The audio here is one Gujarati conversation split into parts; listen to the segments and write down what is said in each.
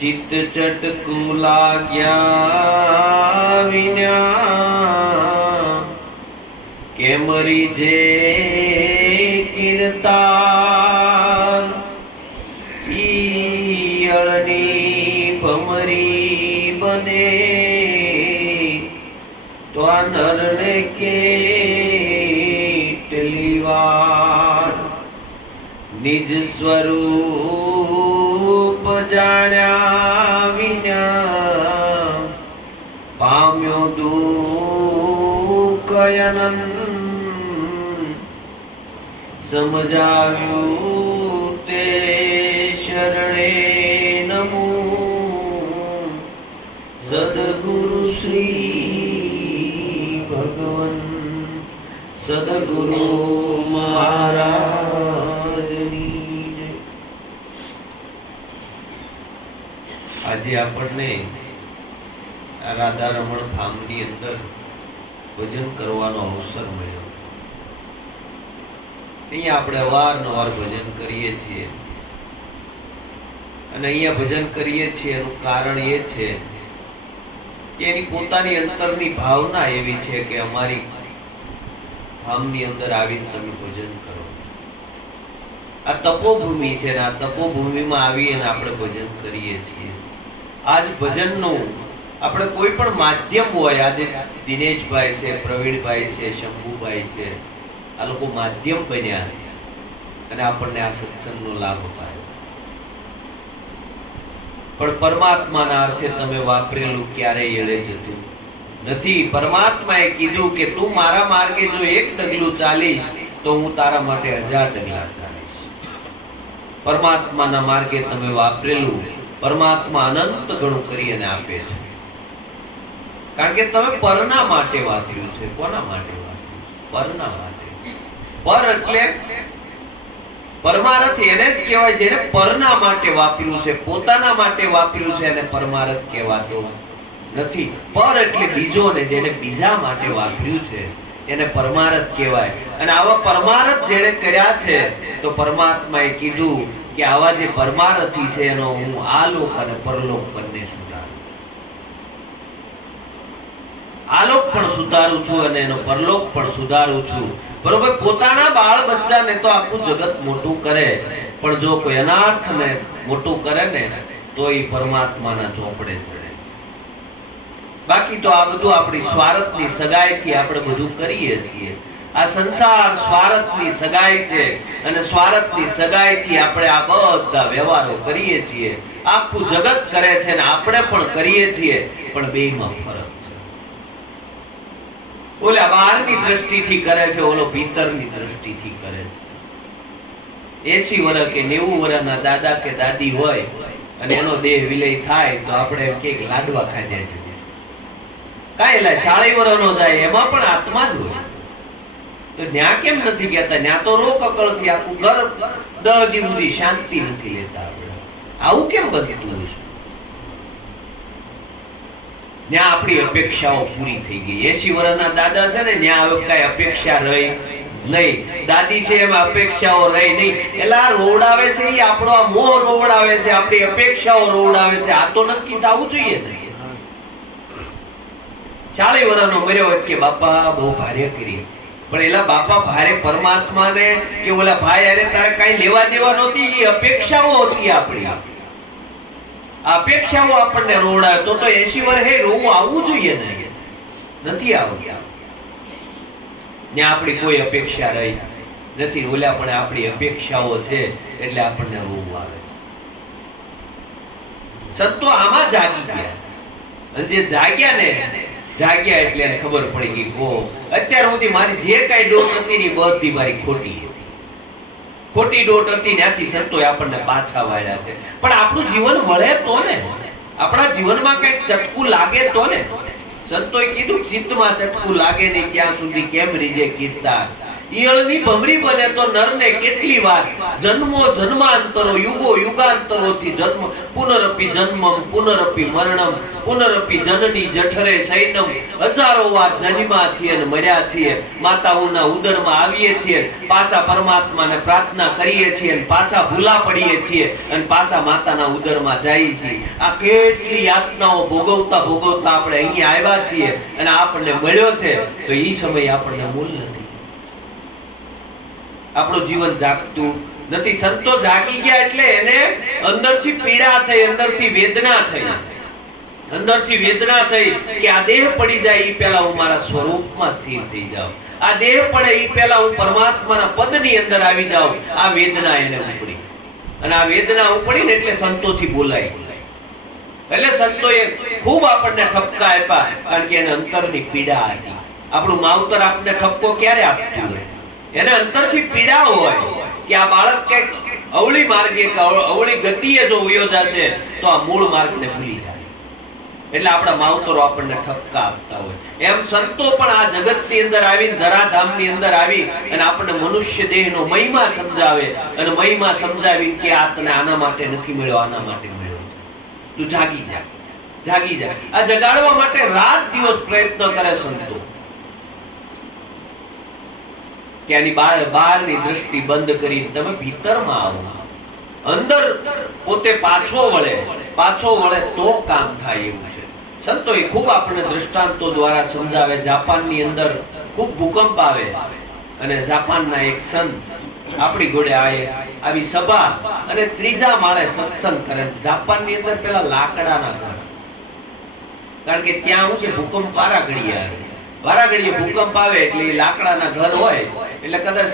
ચિત્ત ચટકુ લાગ્યા વિના કેમરી જે કીર્તાર ઈયળની ભમરી બને તો આ નરને કેટલી વાર નિજ સ્વરૂપ જાણ્યા વિના પામ્યો દુઃખ અનંત સમજાવ્યું તે શરણે નમો સદગુરુ શ્રી ભગવન સદગુરુ મહારાજની જય। આજે આપણને આ રાધા રમણ ધામની અંદર ભજન કરવાનો અવસર મળ્યો। અહીંયા આપણે અવારનવાર ભજન કરીએ છીએ અને અહીંયા ભજન કરીએ છીએ એનું કારણ એ છે કે એની પોતાની અંતરની ભાવના એવી છે કે અમારી ધામની અંદર આવીને તમે ભજન કરો। આ તપોભૂમિ છે ને આ તપોભૂમિમાં આવીને આપણે ભજન કરીએ છીએ। આજ ભજનનું આપણે કોઈ પણ માધ્યમ હોય, આજે દિનેશભાઈ છે, પ્રવીણભાઈ છે, શંભુભાઈ છે, આ લોકો માધ્યમ બન્યા અને આપણને આ સત્સંગનો લાભ અપાયો, પણ પરમાત્માના અર્થે તમે વાપરેલું ક્યારેય એળે જતું નથી। પરમાત્માએ કીધું કે તું મારા માર્ગે જો એક ડગલું ચાલીશ તો હું તારા માટે 1000 ડગલા ચાલીશ। પરમાત્માના માર્ગે તમે વાપરેલું પરમાત્મા અનંત ગણું કરી અને આપે છે, કારણ કે તમે પરના માટે વાપર્યું છે। કોના માટે વાપર્યું? પરના માટે। પર એટલે પરમાર્થ એને જ કહેવાય જેને પરના માટે વાપર્યું છે, પોતાના માટે વાપર્યું છે અને પરમાર્થ કહેવાતો નથી। પર એટલે બીજો, ને જેને બીજા માટે વાપર્યું છે એને પરમાર્થ કહેવાય। અને આવા પરમાર્થ જેણે કર્યા છે તો પરમાત્માએ કીધું કે આવા જે પરમાર્થી છે એનો હું આલોક અને પરલોક બંને સુધારું, આલોક પણ સુધારું છું અને એનો પરલોક પણ સુધારું છું। બરોબર? પોતાના બાળ બચ્ચાને તો આખું જગત મોટું કરે, પણ જો કોઈ અનાર્થને મોટું કરે ને તો એ પરમાત્માના ચોપડે ચડે। બાકી તો આ બધું આપણી સ્વાર્થની સગાઈથી આપણે બધું કરીએ છીએ। આ સંસાર સ્વાર્થની સગાઈ છે અને સ્વાર્થની સગાઈથી આપણે આ બધા વ્યવહારો કરીએ છીએ। આખું જગત કરે છે ને આપણે પણ કરીએ છીએ, પણ બેયમાં ફરક છે। ઓલા બહારની દ્રષ્ટિથી કરે છે, ઓલો ભીતરની દ્રષ્ટિથી કરે છે। 80 વર્ષ કે 90 વર્ષના દાદા કે દાદી હોય અને એનો દેહ વિલય થાય તો આપણે કે લાડવા ખાધ્યા છે, કાંઈ લા 40 વર્ષનો જાય એમાં પણ આત્મા જ હોય, તો ન્યા કેમ નથી કહેતા? ન્યા તો રોક અકળથી આખું ઘર 10 દી સુધી શાંતિ નથી લેતા આપણે। આવું કેમ બનતું હશે? ન્યા આપણી અપેક્ષાઓ પૂરી થઈ ગઈ। 80 વર્ષના દાદા છે ને, ન્યા હવે કઈ અપેક્ષા રહી નહીં, દાદી છે એમાં અપેક્ષાઓ રહી નહીં। એલા રોવડાવે છે એ આપણો આ મોહ રોવડાવે છે, આપણી અપેક્ષાઓ રોવડાવે છે। આ તો નક્કી થવું જોઈએ ને। 40 વર્ષનો મર્યો હોય કે બાપા બહુ ભારે કરી, પણ એલા બાપા ભારે પરમાત્માને કે ઓલા ભાઈ અરે તારે કઈ લેવા દેવા નહોતી, એ અપેક્ષાઓ હતી આપણી। અપેક્ષાઓ આપણને રોવડાવે તો 80 વર્ષે રોવું આવવું જોઈએ ને, નથી આવતું। ને આપણી કોઈ અપેક્ષા રહી નથી, ઓલા પણ આપણી અપેક્ષાઓ છે એટલે આપણને રોવું આવે છે। સંતો આમાં જાગી ગયા, અને જે જાગ્યા ને જાગ્યા એટલે એને ખબર પડી ગઈ ઓ અત્યાર સુધી મારી જે કઈ ડોટ હતી ને બધી મારી ખોટી હતી, ખોટી ડોટ હતી, ત્યાંથી સંતોએ આપણને પાછા વાળ્યા છે। પણ આપણું જીવન વળે તો ને, આપણા જીવનમાં કઈક ચટકું લાગે તો ને। સંતોએ કીધું ચિત્તમાં ચટકું લાગે નહીં ત્યાં સુધી કેમ રીજે કીર્તાર, ઈયળની ભમરી બને તો નરને કેટલી વાર જન્મો જન્માંતરો યુગો યુગાંતરોથી જન્મ પુનરપી જન્મમ પુનરપી મરણમ પુનરપી જનની જઠરે સૈનમ હજારો વાર જન્મ્યા છીએ અને મર્યા છીએ માતાઓના ઉદરમાં આવીએ છીએ પાછા પરમાત્માને પ્રાર્થના કરીએ છીએ અને પાછા ભૂલા પડીએ છીએ અને પાછા માતાના ઉદરમાં જઈએ છીએ આ કેટલી યાતનાઓ ભોગવતા ભોગવતા આપણે અહીંયા આવ્યા છીએ અને આપણને મળ્યો છે તો એ સમય આપણને મૂળ નથી આપણું જીવન જાગતું નથી સંતો જાગી ગયા એટલે એને અંદરથી પીડા થઈ અંદરથી વેદના થઈ કે આ દેહ પડી જાય એ પહેલા હું મારા સ્વરૂપમાં સ્થિર થઈ જાઉં આ દેહ પડે એ પહેલા હું પરમાત્માના પદની અંદર આવી જાઉં આ વેદના એને ઉપડી અને આ વેદના ઉપડી ને એટલે સંતોથી બોલાઈ એટલે સંતોએ ખૂબ આપણને ઠપકા આપ્યા કારણ કે એને અંતરની પીડા હતી આપણું માવતર આપણને ઠપકો ક્યારે આપતું હોય એને અંતરથી પીડા હોય કે આ બાળક કઈક અવળી માર્ગે કે અવળી ગતિએ જો વયો જશે તો આ મૂળ માર્ગને ભૂલી જાય એટલે આપણા માવતરો આપણને ઠપકા આપતા હોય એમ સંતો પણ આ જગતની અંદર આવીને ધરાધામની અંદર આવી અને આપણને મનુષ્ય દેહનો મહિમા સમજાવે અને મહિમા સમજાવીને કે આ તને આના માટે નથી મળ્યો આના માટે મળ્યો તું જાગી જા આ જગાડવા માટે રાત દિવસ પ્રયત્ન કરે સંતો કે આની બહારની દૃષ્ટિ બંધ કરીને તમે ભીતરમાં આવો અંદર પોતે પાછો વળે તો કામ થાય એવું છે સંતોએ ખૂબ આપણને દ્રષ્ટાંતો દ્વારા સમજાવે જાપાનની અંદર ખૂબ ભૂકંપ આવે અને જાપાનના એક સંત આપણી ઘોડે આવી સભા અને ત્રીજા માળે સત્સંગ કરે જાપાનની અંદર પેલા લાકડાના ઘર કારણ કે ત્યાં શું છે ભૂકંપ વારાઘડીએ ભૂકંપ આવે એટલે લાકડાના ઘર હોય એટલે કદાચ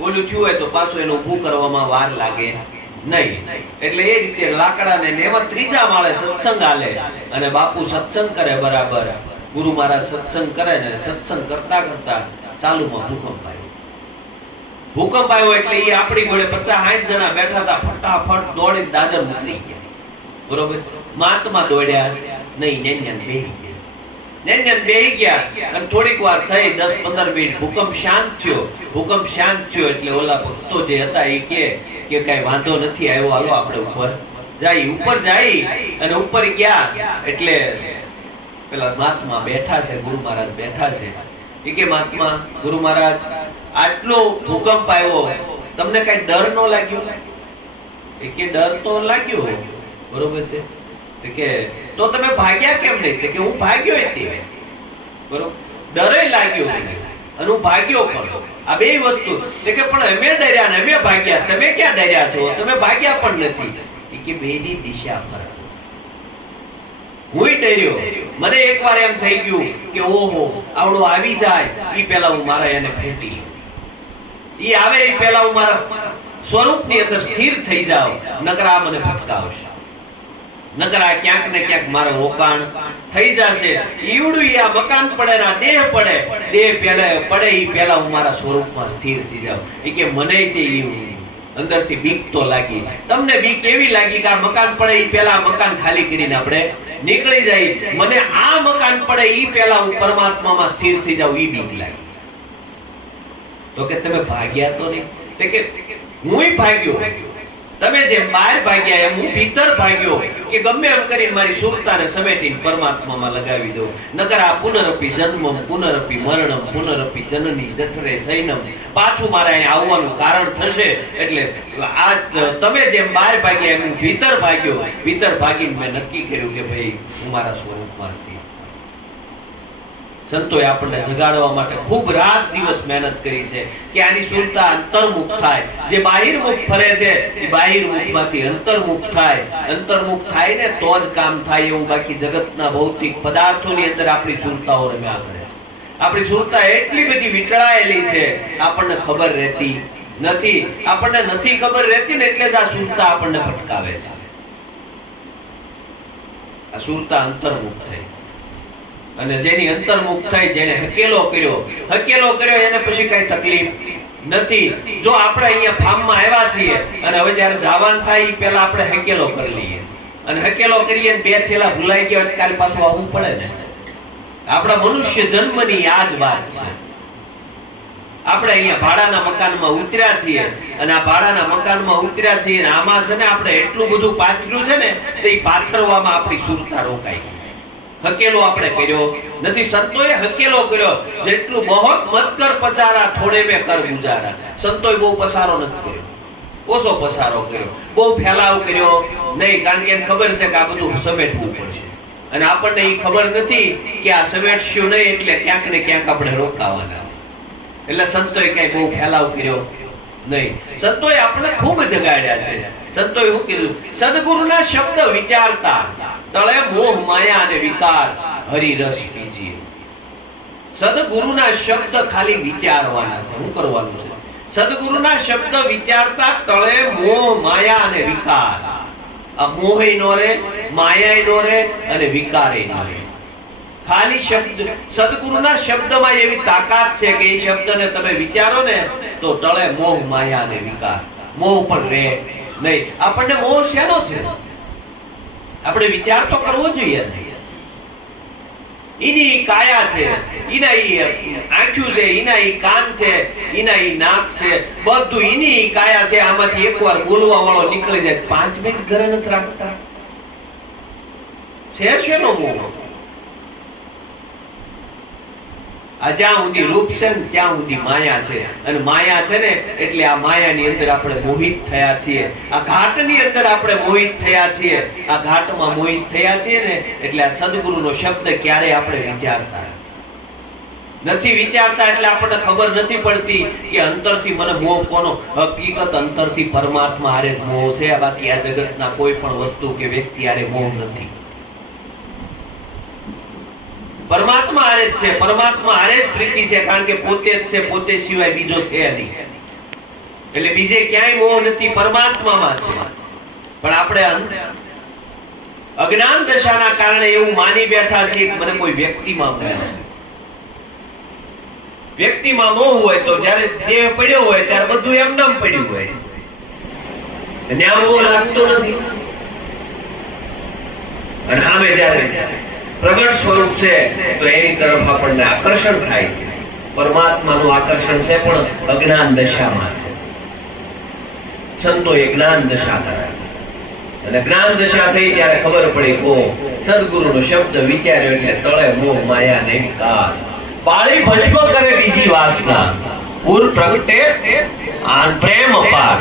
ઓલું થયું હોય તો પાછું એને ઊભું કરવામાં વાર લાગે નહીં એટલે એ રીતે લાકડાને એમાં ત્રીજા માળે સત્સંગ હાલે અને બાપુ સત્સંગ કરે બરાબર ગુરુ મહારાજ સત્સંગ કરે ને સત્સંગ કરતા કરતા ચાલુમાં ભૂકંપ આવ્યો એટલે એ આપણી ઘોડે 50-60 જણા બેઠા હતા ફટાફટ દોડી દાદર ઉતરી ગયા બરોબર મહાત્મા દોડ્યા નહીં નેન્યન બેહી ગયા અને થોડીક વાર થઈ 10-15 મિનિટ ભૂકંપ શાંત થયો એટલે ઓલા ભક્તો જે હતા એ કે કઈ વાંધો નથી આવ્યો હાલો આપણે ઉપર જઈ અને ઉપર ગયા એટલે પેલા મહાત્મા બેઠા છે ગુરુ મહારાજ બેઠા છે એ કે મહાત્મા ગુરુ મહારાજ આટલો ભૂકંપ આવ્યો તમને કઈ ડર ન લાગ્યો એ કે ડર તો લાગ્યો બરોબર છે તો તમે ભાગ્યા કેમ નહીં કે હું ભાગ્યો બરોબર ડરે લાગ્યો અને હું ભાગ્યો પણ આ બે વસ્તુ કે પણ અમે ડર્યા ને અમે ભાગ્યા તમે ક્યાં ડર્યા છો તમે ભાગ્યા પણ નથી કે બેની દિશા ફરક હું ડર્યો મને એકવાર એમ થઈ ગયું કે ઓહો આવડો આવી જાય ઈ પહેલા હું મારા એને ભેટી લઉં ઈ આવે ઈ પહેલા હું મારા સ્વરૂપની અંદર સ્થિર થઈ જાઉં નકર આ મને ભટકાવશે નકર આ ક્યાંક ને ક્યાંક મારું રોકાણ થઈ જશે ઈવડું આ મકાન પડે ના દેહ પડે ઈ પહેલા હું મારા સ્વરૂપમાં સ્થિર થઈ જાઉં ઈ કે મને તે અંદરથી બીક તો લાગી તમને બીક એવી લાગી કે આ મકાન પડે ઈ પહેલા મકાન ખાલી કરીને આપણે નીકળી જાય મને આ મકાન પડે ઈ પહેલા હું પરમાત્મામાં સ્થિર થઈ જાઉં ઈ બીક લાગી તો કે તમે ભાગ્યા તો નહીં કે હુંય ભાગ્યો તમે જેમ બહાર ભાગ્યા એમ હું ભીતર ભાગ્યો કે ગમે એમ કરીને મારી સુરતાને સમેટીને પરમાત્મામાં લગાવી દઉં નકર આ પુનરપી જન્મમ પુનરપી મરણમ પુનરપી જનની જઠરે સૈનમ પાછું મારે અહીં આવવાનું કારણ થશે એટલે આ તમે જેમ બહાર ભાગ્યા એમ હું ભીતર ભાગીને મેં નક્કી કર્યું કે ભાઈ હું મારા સ્વરૂપમાં સ્થિર સંતોએ આપણને જગાડવા માટે ખૂબ રાત દિવસ મહેનત કરી છે કે આની સુરતા અંતર્મુખ થાય જે બાહિર્મુખ ફરે છે એ બાહિર્મુખમાંથી અંતર્મુખ થાય ને તો જ કામ થાય એવું બાકી જગતના ભૌતિક પદાર્થોની અંદર આપણી સુરતાઓ રમ્યા કરે છે આપણી સુરતા એટલી બધી વિટળાયેલી છે આપણને ખબર રહેતી નથી ને એટલે જ આ સુરતા આપણને ભટકાવે છે આ સુરતા અંતર્મુખ થઈ અને જેની અંતર્મુખ થઈ જેને હકેલો કર્યો એને પછી કઈ તકલીફ નથી જો આપણે અહીંયા ફાર્મમાં આવ્યા છીએ અને હવે જ્યારે જવાનું થાય એ પહેલા આપણે હકેલો કરી લઈએ અને હકેલો કરીએ બે થેલા ભૂલાઈ ગયા કાલ પાછું આવવું પડે ને આપણા મનુષ્ય જન્મની આ જ વાત છે આપણે અહીંયા ભાડાના મકાનમાં ઉતર્યા છીએ અને આ ભાડાના મકાનમાં ઉતર્યા છીએ અને આમાં છે ને આપણે એટલું બધું પાથર્યું છે ને તો એ પાથરવામાં આપણી સુરતા રોકાઈ ગઈ. હકેલો આપણે કર્યો નથી, સંતોએ હકેલો કર્યો. જેટલું બહોત મત કર પસારા થોડે મેં કર ગુજારા. સંતોએ બહુ પસારો નથી કર્યો, ઓછો પસારો કર્યો, બહુ ફેલાવ કર્યો નહીં, કારણ કે એને ખબર છે કે આ બધું સમેટવું પડશે અને આપણને એ ખબર નથી કે આ સમેટશું નહીં એટલે ક્યાંક ને ક્યાંક આપણે રોકાવાના છે. એટલે સંતોએ કઈ બહુ ફેલાવ કર્યો નહીં. સંતોએ આપણે ખૂબ જગાડ્યા છે. સંતોએ શું કીધું? સદગુરુના શબ્દ વિચારતા તળે મોહ માયા અને વિકાર હરિરસ પીજીએ. સદગુરુના શબ્દ ખાલી વિચારવાના છે. શું કરવાનું છે? સદગુરુના શબ્દ વિચારતા તળે મોહ માયા અને વિકાર. આ મોહે નો રે, માયા નો રે અને વિકારે નો રે. ખાલી શબ્દ, સદગુરુના શબ્દમાં એવી તાકાત છે કે એ શબ્દને તમે વિચારો ને તો ટળે મોહ માયા અને વિકાર. મોહ પણ રહે નહીં. આપણને મોહ શેનો છે? આપણે વિચાર તો કરવો જોઈએ ને. એની કાયા છે, એના આંખું છે, એના કાન છે, એના નાક છે, બધું એની કાયા છે. આમાંથી એકવાર બોલવા વાળો નીકળી જાય, 5 મિનિટ ઘરે નથી રાખતા. છે શેનો મોહ? આ જ્યાં સુધી રૂપ છે ને ત્યાં સુધી માયા છે, અને માયા છે ને એટલે આ માયાની અંદર આપણે મોહિત થયા છીએ. આ ઘાટની અંદર આપણે મોહિત થયા છીએ. આ ઘાટમાં મોહિત થયા છીએ ને એટલે આ સદગુરુનો શબ્દ ક્યારે આપણે વિચારતા નથી. વિચારતા એટલે આપણને ખબર નથી પડતી કે અંતરથી મને મોહ કોનો? હકીકત અંતરથી પરમાત્મા હારે જ મોહ છે. બાકી આ જગતના કોઈ પણ વસ્તુ કે વ્યક્તિ હારે મોહ નથી. પરમાત્મા હારે જ છે, પરમાત્મા હારે જ પ્રીતિ છે, કારણ કે પોતે જ છે, પોતે સિવાય બીજો છે નહીં. એટલે બીજે ક્યાંય મોહ નથી, પરમાત્મામાં છે. પણ આપણે અજ્ઞાન દશાના કારણે એવું માની બેઠા છીએ કે મને કોઈ વ્યક્તિમાં મોહ છે. વ્યક્તિમાં મોહ હોય તો જ્યારે દેહ પડ્યો હોય ત્યારે બધું એમ નામ પડ્યું હોય, અને આ મોહ લાગતો નથી. અને સામે જ્યારે પ્રગટ સ્વરૂપ છે તો એની તરફ આપણને આકર્ષણ થાય છે. પરમાત્માનું આકર્ષણ છે પણ અજ્ઞાન દશામાં છે. સંતોએ જ્ઞાન દશા કરાવી અને જ્ઞાન દશા થઈ ત્યારે ખબર પડી કો સદગુરુનો શબ્દ વિચાર્યો એટલે તળે મોહ માયા ને વિકાર. બાળી ભસ્મ કરે બીજી વાસના, પૂર પ્રગટે આન પ્રેમ અપાર.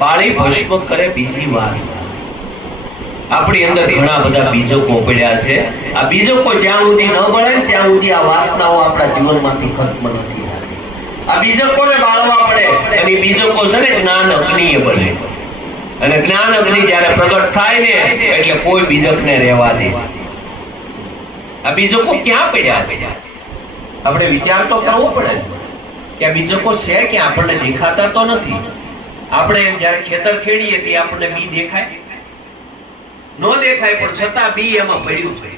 બાળી ભસ્મ કરે બીજી વાસના. આપણી અંદર ઘણા બધા બીજકો પડ્યા છે. આ બીજકો જ્યાં સુધી ન બળે ત્યાં સુધી આ વાસનાઓ આપણા જીવનમાંથી ખત્મ નથી થતી. આ બીજકોને બાળવા પડે અને બીજકો છે ને જ્ઞાન અગ્નિએ બને. અને જ્ઞાન અગ્નિ જ્યારે પ્રગટ થાય ને એટલે કોઈ બીજકને રહેવા દે. આ બીજકો ક્યાં પડ્યા છે? આપણે વિચાર તો કરવો પડે કે આ બીજકો છે કે આપણને દેખાતા તો નથી. આપણે જ્યારે ખેતર ખેડીએ તે આપણને બી દેખાય? નો દેખાય, પણ છતાં બી એમાં પડ્યું છે.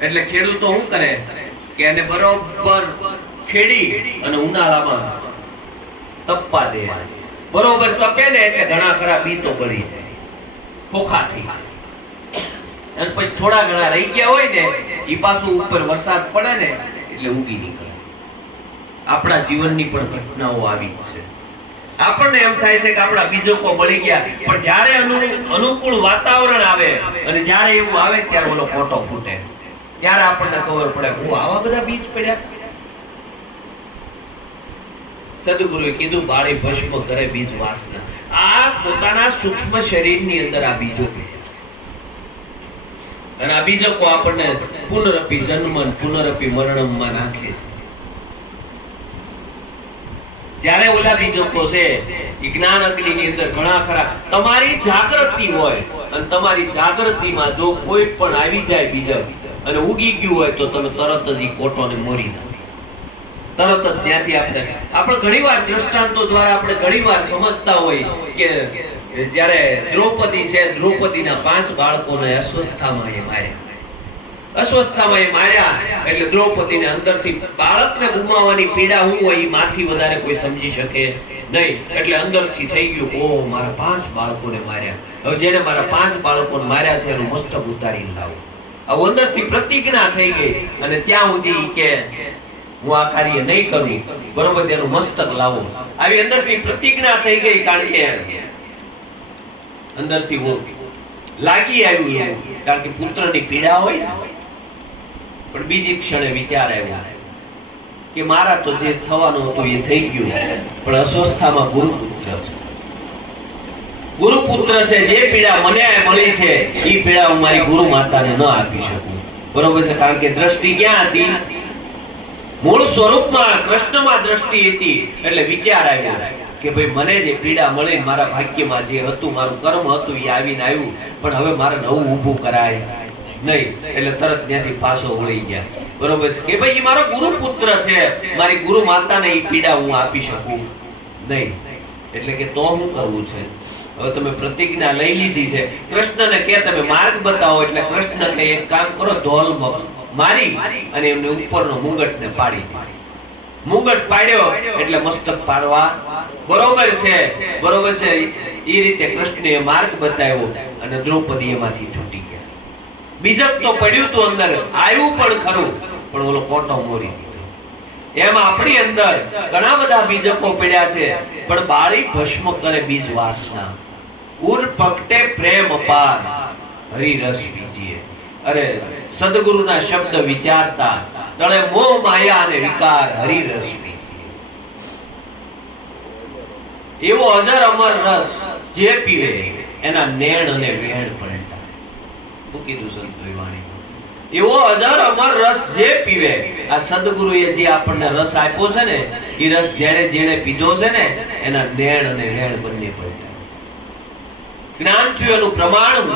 એટલે ખેડૂતો શું કરે કે એને બરોબર ખેડી અને ઉનાળામાં તપવા દે. બરોબર તપે ને એટલે ઘણા ખરા બી તો બળી જાય, ખોખા થઈ જાય. અને પછી થોડા ઘણા રહી ગયા હોય ને એ પાછું ઉપર વરસાદ પડે ને એટલે ઉગી નીકળે. આપણા જીવનની પણ ઘટનાઓ આવી જ છે. આપણને એમ થાય છે કે આપણા બીજકો બળી ગયા, પણ જ્યારે અનુકૂળ વાતાવરણ આવે અને જ્યારે એવું આવે ત્યારે ઓલો ફોટો ફૂટે, ત્યારે આપણને ખબર પડે કે આવા બધા બીજ પડ્યા. સદગુરુએ કીધું બાળી ભસ્મ કરે બીજ વાસના. આ પોતાના સૂક્ષ્મ શરીરની અંદર આ બીજો પડ્યા છે. અને આ બીજકો આપણને પુનરપી જન્મ પુનરપી મરણમાં નાખે છે. જ્યારે ઓલા બીજકો છે એ જ્ઞાન અગ્નિની અંદર ઘણા ખરા તમારી જાગૃતિ હોય અને તમારી જાગૃતિમાં જો કોઈ પણ આવી જાય બીજક અને ઉગી ગયું હોય તો તમે તરત જ એ કોટોને મોરી નાખો. તરત જ ત્યાંથી આપણે ઘણીવાર દ્રષ્ટાંતો દ્વારા આપણે ઘણીવાર સમજતા હોય કે જ્યારે દ્રૌપદી છે, દ્રૌપદીના 5 બાળકોને અસ્વસ્થામાં એ માર્યા. અસ્વસ્થામાં એ માર્યા એટલે દ્રૌપદીને અંદરથી બાળકને ગુમાવવાની પીડા શું હોય એ માથી વધારે કોઈ સમજી શકે નહીં. એટલે અંદરથી થઈ ગયું ઓહ મારા 5 બાળકોને માર્યા, હવે જેને મારા 5 બાળકોને માર્યા છે એનું મસ્તક ઉતારીને લાવો. આવું અંદરથી પ્રતિજ્ઞા થઈ ગઈ. અને ત્યાં સુધી કે હું આ કાર્ય નહીં કરું, બરોબર છે, એનું મસ્તક લાવો. આવી અંદરથી પ્રતિજ્ઞા થઈ ગઈ, કારણ કે અંદરથી લાગી આવ્યું, કારણ કે પુત્રની પીડા હોય. પણ બીજી ક્ષણે વિચાર આવ્યો કે મારા તો જે થવાનું હતું એ થઈ ગયું, પણ અસ્વસ્થતામાં ગુરુપુત્ર છે. ગુરુપુત્ર છે, જે પીડા મને મળી છે એ પીડા હું મારી ગુરુ માતાને ન આપી શકું, બરોબર છે, કારણ કે દ્રષ્ટિ ક્યાં હતી? મૂળ સ્વરૂપમાં કૃષ્ણમાં દ્રષ્ટિ હતી. એટલે વિચાર આવ્યો કે ભાઈ મને જે પીડા મળી, મારા ભાગ્યમાં જે હતું, મારું કર્મ હતું એ આવીને આવ્યું, પણ હવે મારે નવું ઊભું કરાય નહીં. એટલે તરત ત્યાંથી પાછો વળી ગયા, બરોબર છે, કે ભાઈ એ મારો ગુરુપુત્ર છે, મારી ગુરુ માતાને એ પીડા હું આપી શકું નહીં. એટલે કે તો શું કરવું છે? હવે તમે પ્રતિજ્ઞા લઈ લીધી છે, કૃષ્ણને કે તમે માર્ગ બતાવો. એટલે કૃષ્ણ કે એક કામ કરો, ધોલ મારી અને એમને ઉપરનો મુંગટને પાડી દે. મુંગટ પાડ્યો એટલે મસ્તક પાડવા, બરોબર છે, બરોબર છે. એ રીતે કૃષ્ણએ માર્ગ બતાવ્યો અને દ્રૌપદી એમાંથી છૂટી ગયા. બીજક તો પડ્યું તું અંદર, આવ્યું પણ ખરું, પણ ઓલો કોટો મોરી દીધો. એમ આપણી અંદર ઘણા બધા બીજકો પડ્યા છે, પણ બાળી ભસ્મ કરે બીજ વાસના. ઉર પકટે પ્રેમ અપાર, હરિરસ બીજીએ. અરે સદગુરુના શબ્દ વિચારતા તળે મોહ માયા અને વિકાર, હરિરસ બીજીએ. એવો અજર અમર રસ જે પીવે એના નેણ અને વેણ પલટા. શું કીધું સંતોએ વાણીમાં? એવો અજર અમર રસ જે પીવે. આ સદગુરુએ જે આપણને રસ આપ્યો છે ને, એ રસ જેણે જેણે પીધો છે ને, એના નેણ અને વેણ બંને પલટા. જ્ઞાન થયું એનું પ્રમાણ,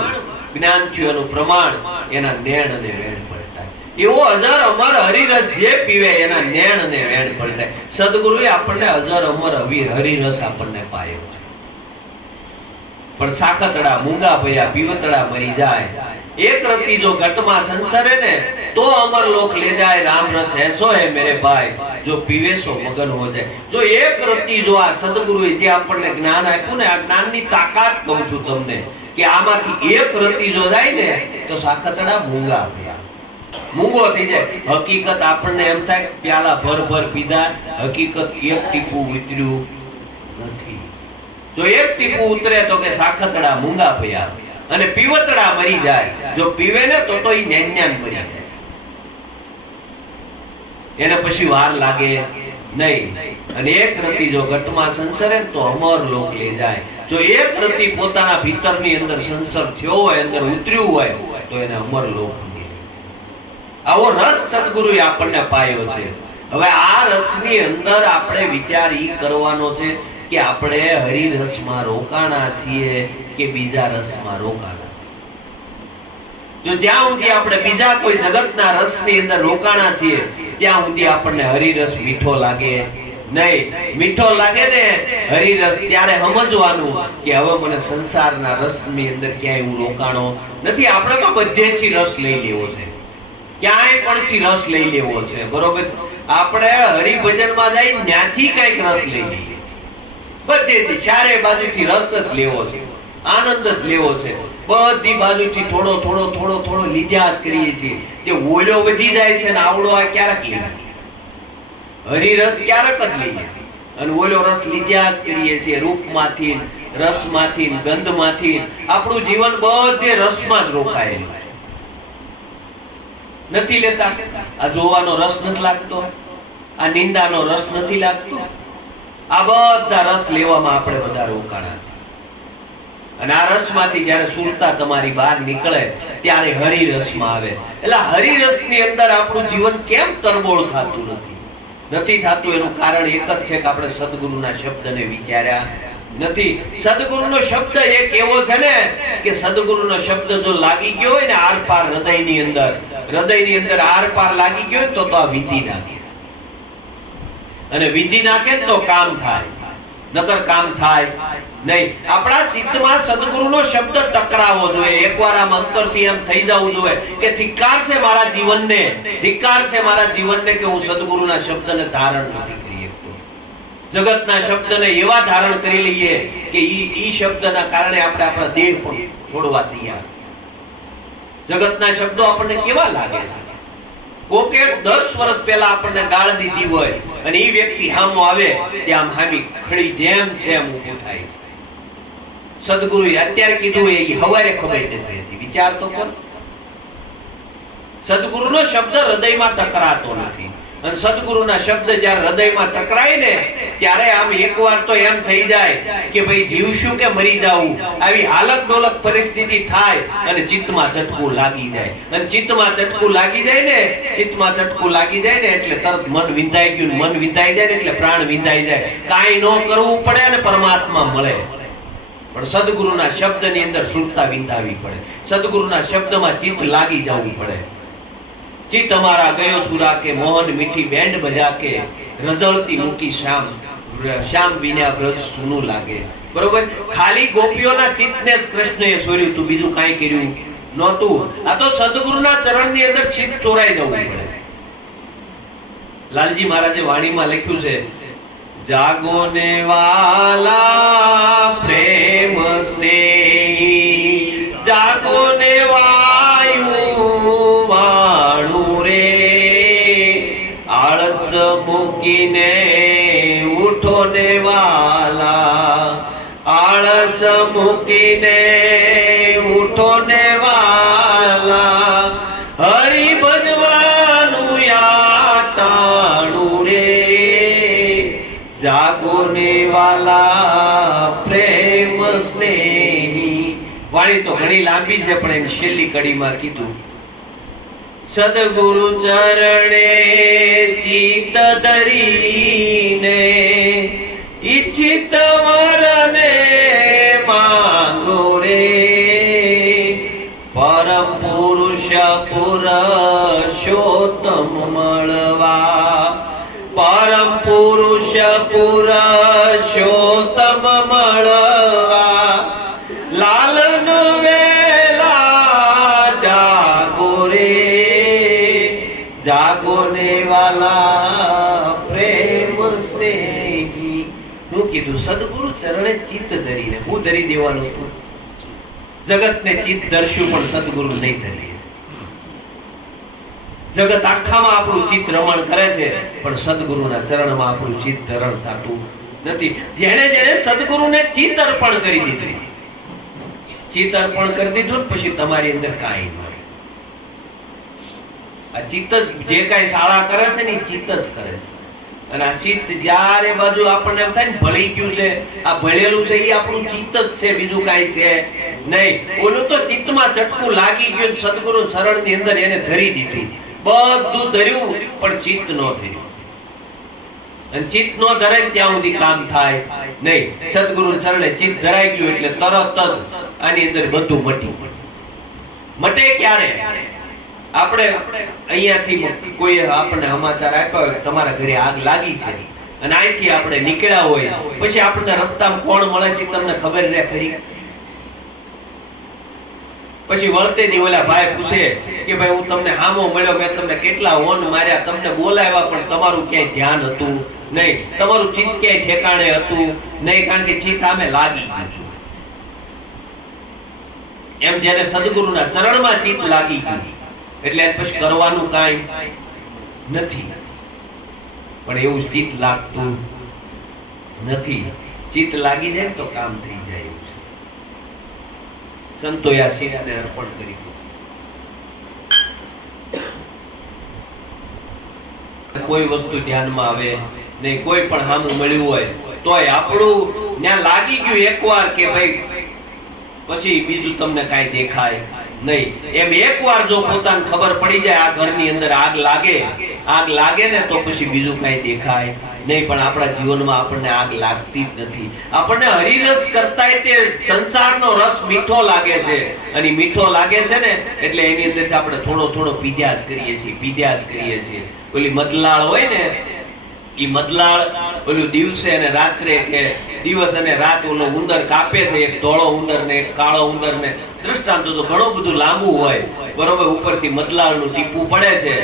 જ્ઞાન થયું એનું પ્રમાણ, એના નેણ અને વેણ પલટાય. એવો અજર અમર હરિરસ જે પીવે એના નેણ અને વેણ પલટાય. સદગુરુએ આપણને અજર અમર હરિરસ આપણને પાયો છે. પણ સાખતડા મૂંગા ભયા પીવતડા મરી જાય. એક રતી જો ઘટમાં સંસરે ને તો અમર લોક ले जाए. राम रस ऐसो है मेरे भाई जो पीवे सो मगन हो जाए. જો એક રતી જો આ સદગુરુએ જે આપણને જ્ઞાન આપ્યું ને, આ જ્ઞાનની તાકાત કહું છું તમને, કે આમાંથી એક રતી જો જાય ને તો સાખતડા મૂંગા ભયા, મૂંગો થઈ જાય. હકીકત આપણને એમ થાય પ્યાલા ભર ભર પીધા, હકીકત એક ટીપું ઉતર્યું નથી. જો એક ટીપું ઉતરે તો કે સાખતડા મૂંગા ભયા અને પીવતડા મરી જાય. જો પીવે ને તો ઈ નેન્યાન મરી જાય, એને પછી વાર લાગે નહીં. અને એક રતી જો ઘટમાં સંસરે તો અમર લોક લઈ જાય. જો એક રતી પોતાના ભીતરની અંદર સંસર થયો હોય, અંદર ઉતર્યું હોય, તો એને અમર લોક બની જાય. આવો રસ સદગુરુએ આપણને પાયો છે. હવે આ રસની અંદર આપણે વિચાર ઈ કરવાનો છે કે આપણે હરિરસમાં રોકાણા છીએ કે બીજા રસમાં રોકાણા છીએ. જો જ્યાં સુધી આપણે બીજા કોઈ જગતના રસની અંદર રોકાણા છીએ, ત્યાં સુધી આપણને હરિરસ મીઠો લાગે નહીં. મીઠો લાગે ને હરિરસ ત્યારે સમજવાનું કે હવે મને સંસારના રસની અંદર ક્યાંય હું રોકાણો નથી. આપણે તો બધેથી રસ લઈ લેવો છે, ક્યાંય પણથી રસ લઈ લેવો છે, બરોબર. આપણે હરિભજનમાં જઈ ત્યાંથી કઈક રસ લઈ લઈએ, બધેથી ચારે બાજુથી રસ જ લેવો છે, આનંદ જ લેવો છે. બધી બાજુથી થોડો થોડો થોડો થોડો લીધા જ કરીએ છીએ. જે ઓલો વધી જાય છે ને આવડો આ ક્યારેક લઈએ, હરિરસ ક્યારેક જ લઈએ, અને ઓલો રસ લીધા જ કરીએ છીએ. રૂપમાંથી, રસમાંથી, ગંધમાંથી આપણું જીવન બધે રસમાં જ રોકાયેલું છે. નથી લેતા. આ જોવાનો રસ નથી લાગતો, આ નિંદાનો રસ નથી લાગતો. આ બધા રસ લેવામાં આપણે બધા રોકાણા છે. અને આ રસમાંથી જ્યારે સુરતા તમારી બહાર નીકળે ત્યારે હરિરસમાં આવે. એટલે હરિરસની અંદર આપણું જીવન કેમ તરબોળ થતું નથી થતું? એનું કારણ એક જ છે કે આપણે સદગુરુના શબ્દને વિચાર્યા નથી. સદગુરુનો શબ્દ એક એવો છે ને કે સદગુરુનો શબ્દ જો લાગી ગયો હોય ને આર પાર હૃદયની અંદર આર પાર લાગી ગયો તો આ વિધિ નાખે, અને વિધિ નાખે તો કામ થાય, નકર કામ થાય નહીં. આપણા ચિત્તમાં સદગુરુનો શબ્દ ટકરાવો જોઈએ. એકવાર આમ અંતરથી એમ થઈ જવું જોઈએ કે ધિક્કાર છે મારા જીવનને, ધિક્કાર છે મારા જીવનને કે હું સદગુરુના શબ્દને ધારણ નથી કરી શકતો. જગતના શબ્દને એવા ધારણ કરી લઈએ કે ઈ શબ્દના કારણે આપણે આપણા દેહ પણ છોડવા તૈયાર. જગતના શબ્દો આપણને કેવા લાગે છે? કોકે 10 વર્ષ પહેલા આપણને ગાળ દીધી હોય અને એ વ્યક્તિ સામો આવે તે આમ હામી ખડી જેમ છે એમ ઊભું થાય છે. સદગુરુએ અત્યારે કીધું એ હવારે ખબર નથી રહેતી. વિચાર તો કર. સદગુરુનો શબ્દ હૃદયમાં ટકરાતો નથી અને સદગુરુના શબ્દ જ્યારે હૃદયમાં ટકરાય ને ત્યારે આમ એકવાર તો એમ થઈ જાય કે ભાઈ જીવશું કે મરી જાવું, આવી હાલક ડોલક પરિસ્થિતિ થાય અને ચિત્તમાં ચટકું લાગી જાય. અને ચિત્તમાં ચટકું લાગી જાય ને, ચિત્તમાં ચટકું લાગી જાય ને એટલે તરત મન વિંધાઈ ગયું. મન વિંધાઈ જાય ને એટલે પ્રાણ વિંધાઈ જાય. કાંઈ ન કરવું પડે અને પરમાત્મા મળે. પણ સદગુરુના શબ્દની અંદર સુરતા વિંધાવી પડે. સદગુરુના શબ્દમાં ચિત્ત લાગી જવું પડે. ચિત્ત અમારા ગયો સુરા કે મોહન મીઠી બેન્ડ બજા કે રઝળતી મૂકી શ્યામ, શ્યામ વિના વ્રજ સુનું લાગે. બરોબર. ખાલી ગોપીઓના ચિત્તને જ કૃષ્ણએ સોર્યું તું, બીજું કાંઈ કર્યું નહોતું. આ તો સદગુરુના ચરણની અંદર ચિત્ત ચોરાઈ જવું પડે. લાલજી મહારાજે વાણીમાં લખ્યું છે, જાગો ને વાલા પ્રેમ સ્નેહી, જાગો ને વાયુ વાણું રે, આળસ મૂકીને ઉઠો ને વાલા, આળસ મૂકીને ઉઠો ને વાલા, હરિ ભજવાનું યાટાણું રે, જાગો ને વાલા પ્રેમ સ્નેહી. વાણી તો ઘણી લાંબી છે પણ એની છેલ્લી કડીમાં કીધું, સદગુરુ ચરણે ચિત્ત ધરીને ઈચ્છિત વરને માંગો રે, પરમ પુરુષ પુરુષોત્તમ મળવા, પરમ પુરુષ પુરુષોત્તમ મળવા, લાલન વેલા જાગો રે, જાગો ને વાલા પ્રેમ સ્નેહી. હું કીધું સદગુરુ ચરણે ચિત્ત ધરીને. હું ધરી દેવાનું હતું? જગતને ચિત્ત ધરશું પણ સદગુરુ નહીં ધરીએ. જગત આખામાં આપણું ચિત્ત રમણ કરે છે પણ સદગુરુના ચરણમાં આપણું ચિત્ત ધરણ થતું નથી. જેણે જેણે સદગુરુને ચિત્ત અર્પણ કરી દીધું, ચિત્ત અર્પણ કરી દીધું પછી તમારી અંદર કાંઈ ન હોય. આ ચિત્ત જ જે કાંઈ શાળા કરે છે ને એ ચિત્ત જ કરે છે. અને આ ચિત્ત જ્યારે બાજુ આપણને એમ થાય ને ભળી ગયું છે, આ ભળેલું છે એ આપણું ચિત્ત જ છે, બીજું કાંઈ છે નહીં. ઓલું તો ચિત્તમાં ચટકું લાગી ગયું, સદગુરુ શરણની અંદર એને ધરી દીધું, બધું ધર્યું પણ ચિત્ત ન ધર્યું. અને ચિત્ત ન ધરાય ત્યાં સુધી કામ થાય નહીં. સદગુરુ ચરણે ચિત્ત ધરાઈ ગયું એટલે તરત જ આની અંદર બધું મટ્યું. મટે ક્યારે? આપણે અહીંયાથી કોઈ આપણને સમાચાર આપ્યા હોય તમારા ઘરે આગ લાગી છે અને અહીંથી આપણે નીકળ્યા હોય, પછી આપણને રસ્તામાં કોણ મળે છે તમને ખબર રહે ખરી? પછી વળતે દી ઓલા ભાઈ પૂછે કે ભાઈ હું તમને હામો મળ્યો, મેં તમને કેટલા હોન માર્યા, તમને બોલાવ્યા પણ તમારું ક્યાંય ધ્યાન હતું નહીં, તમારું ચિત્ત ક્યાંય ઠેકાણે હતું નહીં, કારણ કે ચિત્ત આમે લાગી ગયું. એમ જેને સદગુરુના ચરણમાં ચિત્ત લાગી ગયું એટલે પછી કરવાનું કાંઈ નથી. પણ એવું ચિત્ત લાગતું નથી. ચિત્ત લાગી જાય તો કામ થઈ જાય એવું છે. સંતોએ આ ચિત્તને અર્પણ કરી દીધું. કોઈ વસ્તુ ધ્યાનમાં આવે નહીં, કોઈ પણ હામું મળ્યું હોય તોય આપણું ત્યાં લાગી ગયું એકવાર કે ભાઈ પછી બીજું તમને કાંઈ દેખાય નહીં. એમ એકવાર જો પોતાને ખબર પડી જાય આ ઘરની અંદર આગ લાગે ને તો પછી બીજું કાંઈ દેખાય નહીં. પણ આપણા જીવનમાં આપણને આગ લાગતી જ નથી. આપણને હરિરસ કરતાંય તે સંસારનો રસ મીઠો લાગે છે અને મીઠો લાગે છે ને એટલે એની અંદરથી આપણે થોડો થોડો પીધ્યા જ કરીએ છીએ. ઓલી મદલાળ હોય ને એ મદલાળ ઓલું દિવસે અને રાત્રે કે દિવસ અને રાત ઓલો ઉંદર કાપે છે, એક ધોળો ઉંદર ને એક કાળો ઉંદર ને. દ્રષ્ટાંત તો ઘણું બધું લાંબુ હોય, બરોબર. ઉપરથી મદલાળનું ટીપું પડે છે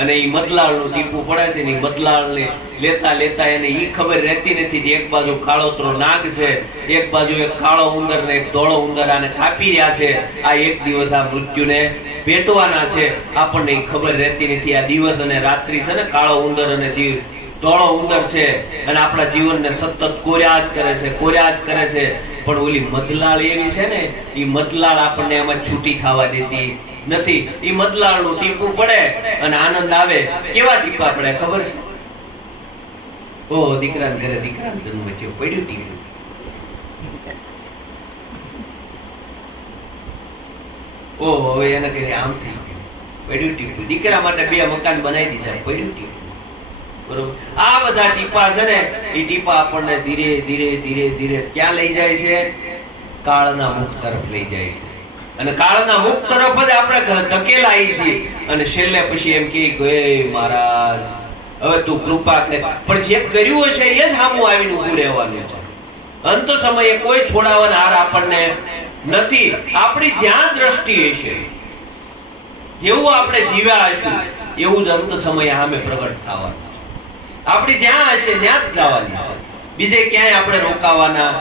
અને એ મધલાળનું ટીપું પડે છે ને એ મધલાળને લેતા લેતા એને એ ખબર રહેતી નથી કે એક બાજુ કાળોતરો નાગ છે, એક બાજુ એક કાળો ઉંદર ને એક ધોળો ઉંદર આને કાપી રહ્યા છે. આ એક દિવસ આ મૃત્યુને ભેટવાના છે, આપણને એ ખબર રહેતી નથી. આ દિવસ અને રાત્રિ છે ને, કાળો ઉંદર અને ધોળો ઉંદર છે, અને આપણા જીવનને સતત કોર્યા જ કરે છે, કોર્યા જ કરે છે. પણ ઓલી મધલાળ એવી છે ને, એ મધલાળ આપણને એમાં છૂટી થવા દેતી નથી. એ મધલાળનું ટીપું પડે અને આનંદ આવે. કેવા ટીપા પડે ખબર છે? ઓ દીકરાને ઘરે દીકરાનો જન્મ થયો, પડ્યું ટીપું. ઓ હવે એને ઘરે આમ થઈ ગયું, પડ્યું ટીપું. દીકરા માટે 2 મકાન બનાવી દીધા, પડ્યું ટીપું. બરોબર. આ બધા ટીપા છે ને, એ ટીપા આપણને ધીરે ધીરે ધીરે ધીરે ક્યાં લઈ જાય છે? કાળના મુખ તરફ લઈ જાય છે. અને કાળના મુખ તરફ જ આપણે ધકેલાઈ છીએ. અને છેલ્લે પછી એમ કે મહારાજ હવે તું કૃપા કર. પણ જે કર્યું હશે એ જ સામું આવીને ઊભું રહેવાનું છે. અંત સમયે કોઈ છોડાવવાનો હાર આપણને નથી. આપણી જ્યાં દ્રષ્ટિ હશે, જેવું આપણે જીવ્યા હશું, એવું જ અંત સમયે સામે પ્રગટ થવાનું છે. આપણી જ્યાં હશે ત્યાં જ જવાની છે, બીજે ક્યાંય આપણે રોકાવાના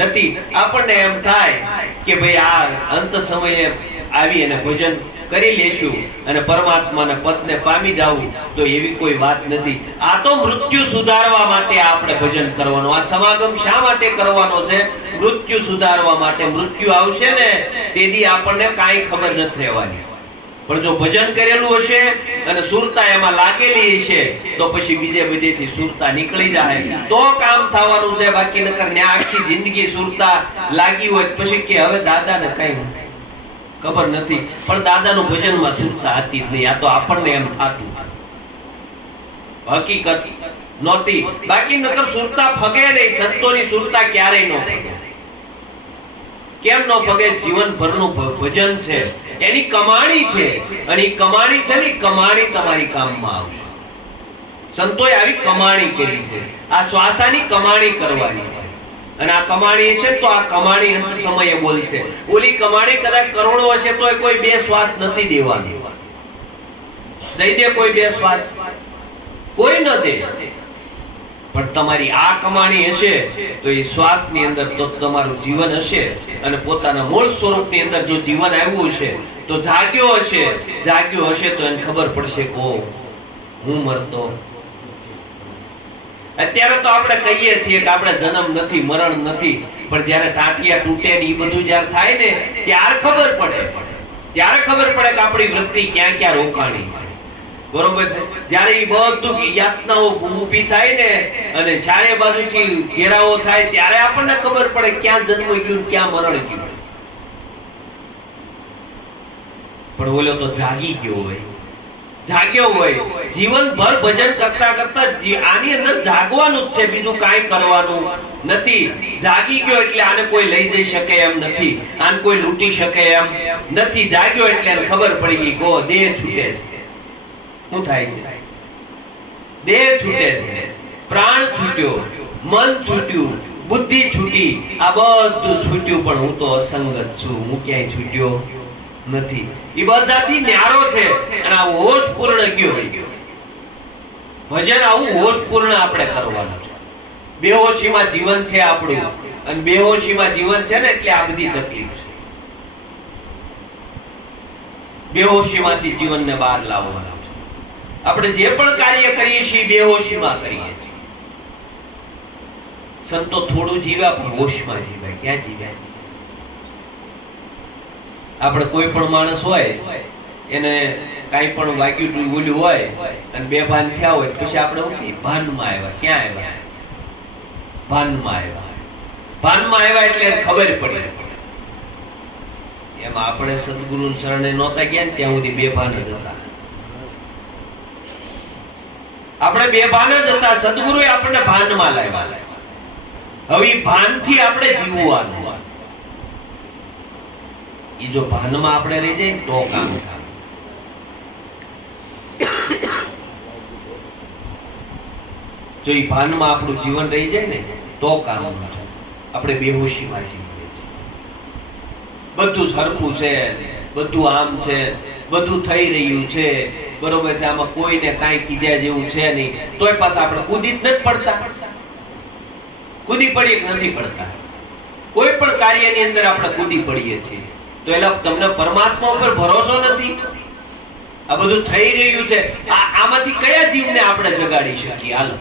નથી. આપણને એમ થાય કે ભાઈ આ અંત સમયે આવી અને ભજન કરી લેશું અને પરમાત્માના પદને પામી જાવું, તો એવી કોઈ વાત નથી. આ તો મૃત્યુ સુધારવા માટે આપણે ભજન કરવાનું. આ સમાગમ શા માટે કરવાનો છે? મૃત્યુ સુધારવા માટે. મૃત્યુ આવશે ને તેથી આપણને કાંઈ ખબર નથી રહેવાની. પણ જો ભજન કરેલું હશે અને સુરતા એમાં લાગેલી હશે, તો પછી બીજે બધેથી સુરતા નીકળી જાય તો કામ થવાનું છે. બાકી નકર ને આખી જિંદગી સુરતા લાગી હોય પછી કે હવે દાદાને કઈ ખબર નથી, પણ દાદાનું ભજનમાં સુરતા હતી જ નહીં. આ તો આપણને એમ થાતું, હકીકત નહોતી. બાકી નકર સુરતા ફગે નહીં. સંતોની સુરતા ક્યારેય ન ફગે. કેમ ન ફગે? જીવનભરનું ભજન છે, એની કમાણી છે, અને એ કમાણી છે ને, કમાણી તમારી કામમાં આવશે. સંતોએ આવી કમાણી કરી છે. આ શ્વાસાની કમાણી કરવાની છે, અને આ કમાણી છે તો આ કમાણી અંત સમયે બોલશે. ઓલી કમાણી કદાચ કરોડો હશે તો કોઈ 2 શ્વાસ નથી દેવાની. દઈ દે કોઈ 2 શ્વાસ? કોઈ ન દે. પણ તમારી આ કમાણી હશે તો એ શ્વાસની અંદર તો તમારું જીવન હશે, અને પોતાના મૂળ સ્વરૂપની અંદર જો જીવન આવ્યું હશે તો જાગ્યો હશે તો એને ખબર પડશે કે હું મરતો. અત્યારે તો આપણે કહીએ છીએ કે આપણે જન્મ નથી, મરણ નથી, પણ જ્યારે ટાંટિયા તૂટે ને એ બધું જ્યારે થાય ને ત્યારે ખબર પડે કે આપણી વૃત્તિ ક્યાં ક્યાં રોકાણી છે. બરોબર છે? જ્યારે એ બધું યાતનાઓ ઊભી થાય ને અને ચારે બાજુથી ઘેરાવો થાય ત્યારે આપણને ખબર પડે ક્યાં જન્મ ગયું, ક્યાં મરણ ગયું. પણ ઓલો તો જાગી ગયો હોય, જીવનભર ભજન કરતા કરતા આની અંદર જાગવાનું જ છે, બીજું કાંઈ કરવાનું નથી. જાગી ગયો એટલે આને કોઈ લઈ જઈ શકે એમ નથી, આને કોઈ લૂંટી શકે એમ નથી. જાગ્યો એટલે એને ખબર પડી ગઈ ગો દેહ છૂટે છે. શું થાય છે? દેહ છૂટે છે, પ્રાણ છૂટ્યો, મન છૂટ્યું, બુદ્ધિ છૂટી, આ બધું છૂટ્યું. પણ હું તો અસંગત છું, હું ક્યાંય છૂટ્યો નથી. એ બધાથી ન્યારો છે, અને આ હોશપૂર્ણ ગયો. ભજન આવું હોશપૂર્ણ આપણે કરવાનું છે. બેહોશીમાં જીવન છે આપણું, અને બેહોશીમાં જીવન છે ને એટલે આ બધી તકલીફ છે. બેહોશીમાંથી જીવનને બહાર લાવવાનું છે. આપણે જે પણ કાર્ય કરીએ છીએ બેહોશીમાં કરીએ છીએ. સંતો થોડું જીવ્યા પણ હોશમાં જીવ્યા. ક્યાં જીવ્યા? આપણે કોઈ પણ માણસ હોય એને કાંઈ પણ વાગ્યું ઓલું હોય અને બેભાન થયા હોય પછી આપણે શું કહીએ? ભાનમાં આવ્યા. ક્યાં આવ્યા? ભાનમાં આવ્યા એટલે ખબર પડી. એમાં આપણે સદગુરુ શરણે નહોતા ગયા ને ત્યાં સુધી બેભાન જ હતા. આપણે બેભાન જ હતા, સદગુરુએ આપણને ભાનમાં લાવ્યા છે. હવે એ ભાનથી આપણે જીવવાનું. એ જો ભાનમાં આપણે રહી જાય તો કામ થાય. જો એ ભાનમાં આપણું જીવન રહી જાય ને તો કામ થાય. આપણે બેહોશીમાં જીવીએ છીએ. બધું સરખું છે, બધું આમ છે, બધું થઈ રહ્યું છે, બરોબર છે, આમાં કોઈને કાંઈ કીધા જેવું છે નહીં, તોય પાછા આપણે કૂદી જ નથી પડતા, કૂદી પડીએ કે નથી પડતા? કોઈ પણ કાર્યની અંદર આપણે કૂદી પડીએ છીએ. તો એટલે તમને પરમાત્મા ઉપર ભરોસો નથી? આ બધું થઈ રહ્યું છે, આમાંથી કયા જીવને આપણે જગાડી શકીએ? હાલો,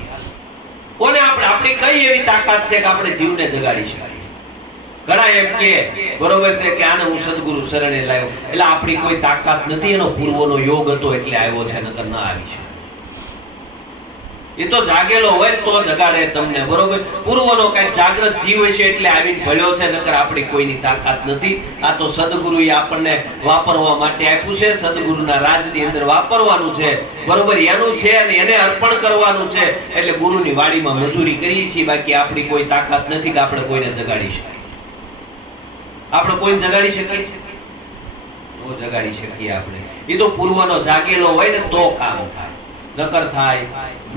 કોને આપણી કઈ એવી તાકાત છે કે આપણે જીવને જગાડી શકીએ? ઘણા એમ કે બરોબર છે કે આને હું સદગુરુ શરણે લાવ્યો, એટલે આપણી કોઈ તાકાત નથી, એનો પૂર્વનો યોગ હતો એટલે આવ્યો છે, નકર ન આવી શકે. એ તો જાગેલો હોય તો જગાડે તમને, બરોબર? પૂર્વનો કઈ જાગ્રત જીવ છે એટલે આવીને ભળ્યો છે, નકર આપણી કોઈની તાકાત નથી. આ તો સદગુરુએ આપણને વાપરવા માટે આપ્યું છે, સદગુરુના રાજની અંદર વાપરવાનું છે, બરોબર? એનું છે અને એને અર્પણ કરવાનું છે. એટલે ગુરુની વાડીમાં મજૂરી કરીએ છીએ, બાકી આપણી કોઈ તાકાત નથી કે આપણે કોઈને જગાડી શકીએ. આપણે કોઈને જગાડી શકીએ? તો જગાડી શકીએ આપણે. એ તો પૂર્વનો જાગેલો હોય ને તો કામ થાય, નકર થાય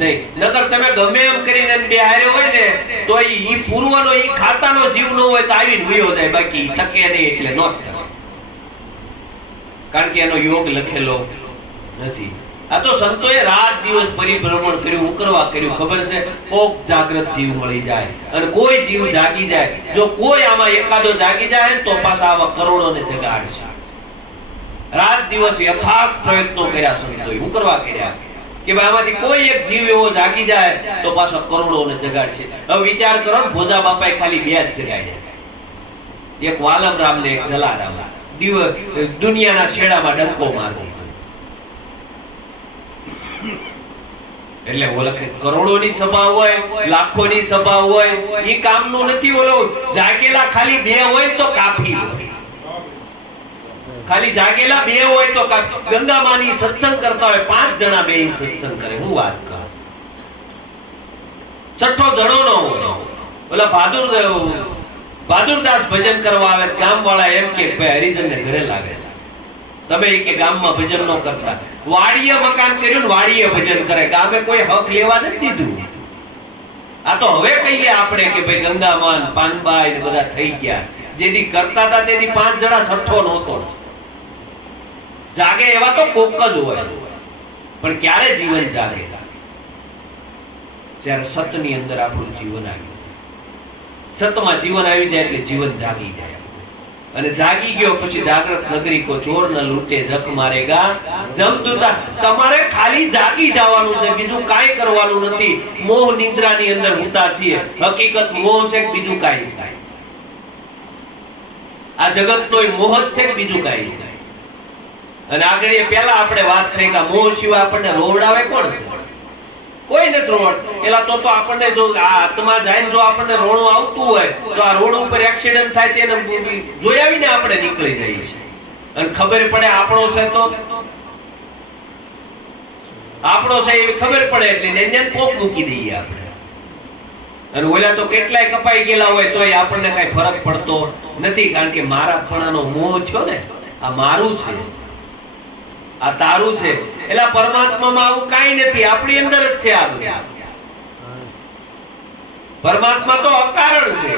નહીં. નકર તમે ગમે એમ કરીને બે હારે હોય ને તો ઈ પૂર્વનો ઈ ખાતાનો જીવ ન હોય તો આવીને વયો જાય, બાકી ટકે નહીં એટલે ન ટકે, કારણ કે એનો યોગ લખેલો નથી. આ તો સંતોએ રાત દિવસ પરિભ્રમણ કર્યું, ઉકરવા કર્યું. ખબર છે, કોક જાગ્રત જીવ મળી જાય અને કોઈ જીવ જાગી જાય. જો કોઈ આમાં એકાદો જાગી જાય તો પાછા આવા કરોડોને જગાડશે. રાત દિવસ યથાર્થ પ્રયત્નો કર્યા સંતોએ, ઉકરવા કર્યા કે ભાઈ આમાંથી કોઈ એક જીવ એવો જાગી જાય તો પાછો કરોડોને જગાડશે. હવે વિચાર કરો, ભોજા બાપાએ ખાલી બે જ જગાડ્યા, એક વાલમ રામ ને એક જલારામ. દુનિયાના છેડામાં ડંકો મારી. એટલે ઓલો કરોડોની સભા હોય, લાખોની સભા હોય, ઈ કામનું નથી. ઓલો જાગેલા ખાલી બે હોય તો કાફી હોય, ખાલી જાગેલા બે હોય તો ગંગામાની સત્સંગ કરતા હોય, 5 જણા બે સત્સંગ કરે. હું વાત કરું, છઠ્ઠો જણો નો હોય. ઓલા બહાદુરદાસ ભજન કરવા આવે, ગામવાળા એમ કે ભાઈ હરિજનને ઘરે લાગે છે, તમે કે ગામમાં ભજન ન કરતા. વાડીએ મકાન કર્યું ને વાડીએ ભજન કરે, ગામે કોઈ હક લેવા નથી દીધું. આ તો હવે કહીએ આપણે કે ભાઈ ગંગામાન, પાનબાઈ ને બધા થઈ ગયા. જેથી કરતા હતા તેથી 5 જણા છઠ્ઠો નહોતો. જાગે એવા તો કોક જ હોય, પણ ક્યારે જીવન જાગે? જ્યારે સતની અંદર આપણું જીવન આવી જાય, સતમાં જીવન આવી જાય એટલે જીવન જાગી જાય. અને જાગી ગયો પછી જાગ્રત નગરી કો ચોર ન લૂટે જખ મારેગા જમદૂતા. તમારે ખાલી જાગી જવાનું છે, બીજું કાંઈ કરવાનું નથી. મોહ નિદ્રાની અંદર હુતા છીએ, હકીકત મોહ છે, બીજું કાંઈ છે. આ જગતનો મોહ જ છે, બીજું કાંઈ છે. અને આગળ પહેલા આપણે વાત થઈ કે મોહ સિવાય આપણને રોવડાવે કોણ છે? કોઈ નથી રોડ. એલા તો આપણને જો આ આત્મા જાય ને જો આપણને રોણું આવતું હોય તો આ રોડ ઉપર એક્સિડન્ટ થાય તેને જોઈ આવીને આપણે નીકળી જઈએ છીએ. અને ખબર પડે આપણો છે તો આપણો છે એવી ખબર પડે એટલે એને પોક મૂકી દઈએ આપણે. અને ઓલા તો કેટલાય કપાઈ ગયેલા હોય તોય આપણને કઈ ફરક પડતો નથી, કારણ કે મારાપણાનો મોહ થયો ને, આ મારું છે, આ તારું છે. એટલે પરમાત્મામાં આવું કાંઈ નથી, આપણી અંદર જ છે આ બધું. પરમાત્મા તો અકારણ છે,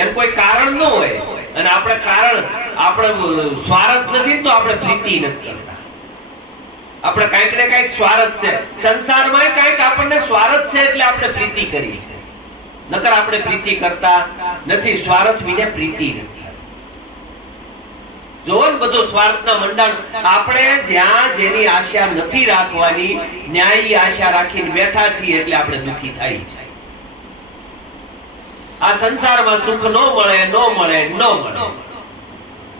એમ કોઈ કારણ ન હોય. અને આપણે કારણ, આપણે સ્વાર્થ નથી તો આપણે પ્રીતિ નથી કરતા. આપણે કાંઈક ને કાંઈક સ્વાર્થ છે સંસારમાં, કાંઈક આપણને સ્વાર્થ છે એટલે આપણે પ્રીતિ કરી છે, નકર આપણે પ્રીતિ કરતા નથી. સ્વાર્થ વિના પ્રીતિ નથી. જોન બધો સ્વાર્થના મંડાણ. આપણે જ્યાં જેની આશા નથી રાખવાની, ન્યાયી આશા રાખીને બેઠા છીએ એટલે આપણે દુખી થાય છે. આ સંસારમાં સુખ ન મળે, ન મળે, ન મળે.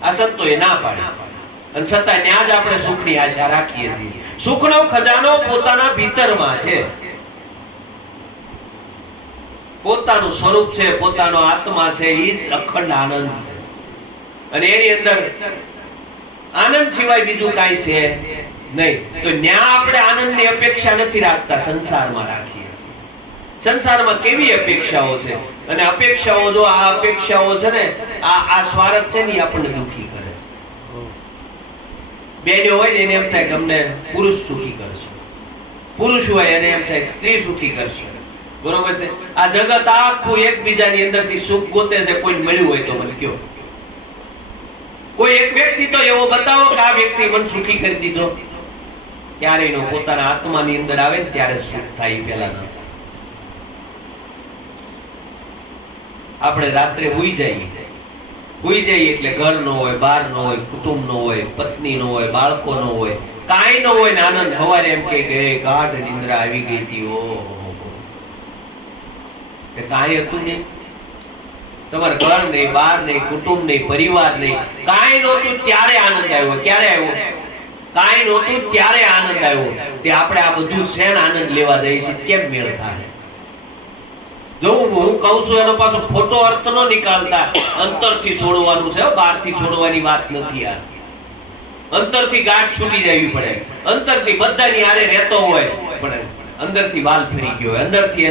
આ સંતોએ ના પાડી, અને છતાં ત્યાં જ આપણે સુખની આશા રાખીએ છીએ. સુખનો ખજાનો પોતાના ભીતરમાં છે, પોતાનું સ્વરૂપ છે, પોતાનો આત્મા છે, એ જ અખંડ આનંદ છે. અને એની અંદર આનંદ સિવાય બીજું કાંઈ છે નહીં. તો ન્યા આપણે આનંદની અપેક્ષા નથી રાખતા, સંસારમાં રાખીએ છીએ. સંસારમાં કેવી અપેક્ષાઓ છે, અને અપેક્ષાઓ જો આ અપેક્ષાઓ છે ને, આ સ્વાર્થ છે ને, આપણને દુખી કરે છે. બેનો હોય ને એને એમ થાય કે અમને પુરુષ સુખી કરશે, પુરુષ હોય એને એમ થાય સ્ત્રી સુખી કરશે. બરોબર છે? આ જગત આખું એકબીજાની અંદરથી સુખ ગોતે છે. કોઈ મળ્યું હોય તો મને કયો, કોઈ એક વ્યક્તિ તો એવો બતાવો કે આ વ્યક્તિ મને સુખી કરી દીધો. ક્યારેય નો પોતાના આત્માની અંદર આવે ને ત્યારે સુખ થાય, પેલા ન થાય. આપણે રાત્રે હુઈ જઈએ એટલે ઘર નો હોય, બહાર નો હોય, કુટુંબ નો હોય, પત્ની નો હોય, બાળકો નો હોય, કાંઈ નો હોય ને આનંદ હવારે એમ કે ગાઢ નિંદ્રા આવી ગઈ હતી. ઓહો, તે કાંઈ હતું નહીં. તમારે ઘર નહીં, બહાર નહીં, કુટુંબ નહીં, પરિવાર નહીં, કાંઈ નહોતું ત્યારે આનંદ આવ્યો. ક્યારે આવ્યો? કાંઈ નહોતું ત્યારે આનંદ આવ્યો. તે આપણે આ બધું શેન આનંદ લેવા જઈએ છીએ? કેમ મેળ થાય? જો હું કહું છું એનો પાછો ખોટો અર્થ ન નીકાળતા. અંતરથી છોડવાનું છે, બહારથી છોડવાની વાત નથી. આ અંતરથી ગાંઠ છૂટી જવી પડે. અંતરથી બધાની હારે રહેતો હોય પણ અંદરથી વાલ ફરી ગયો હોય, અંદરથી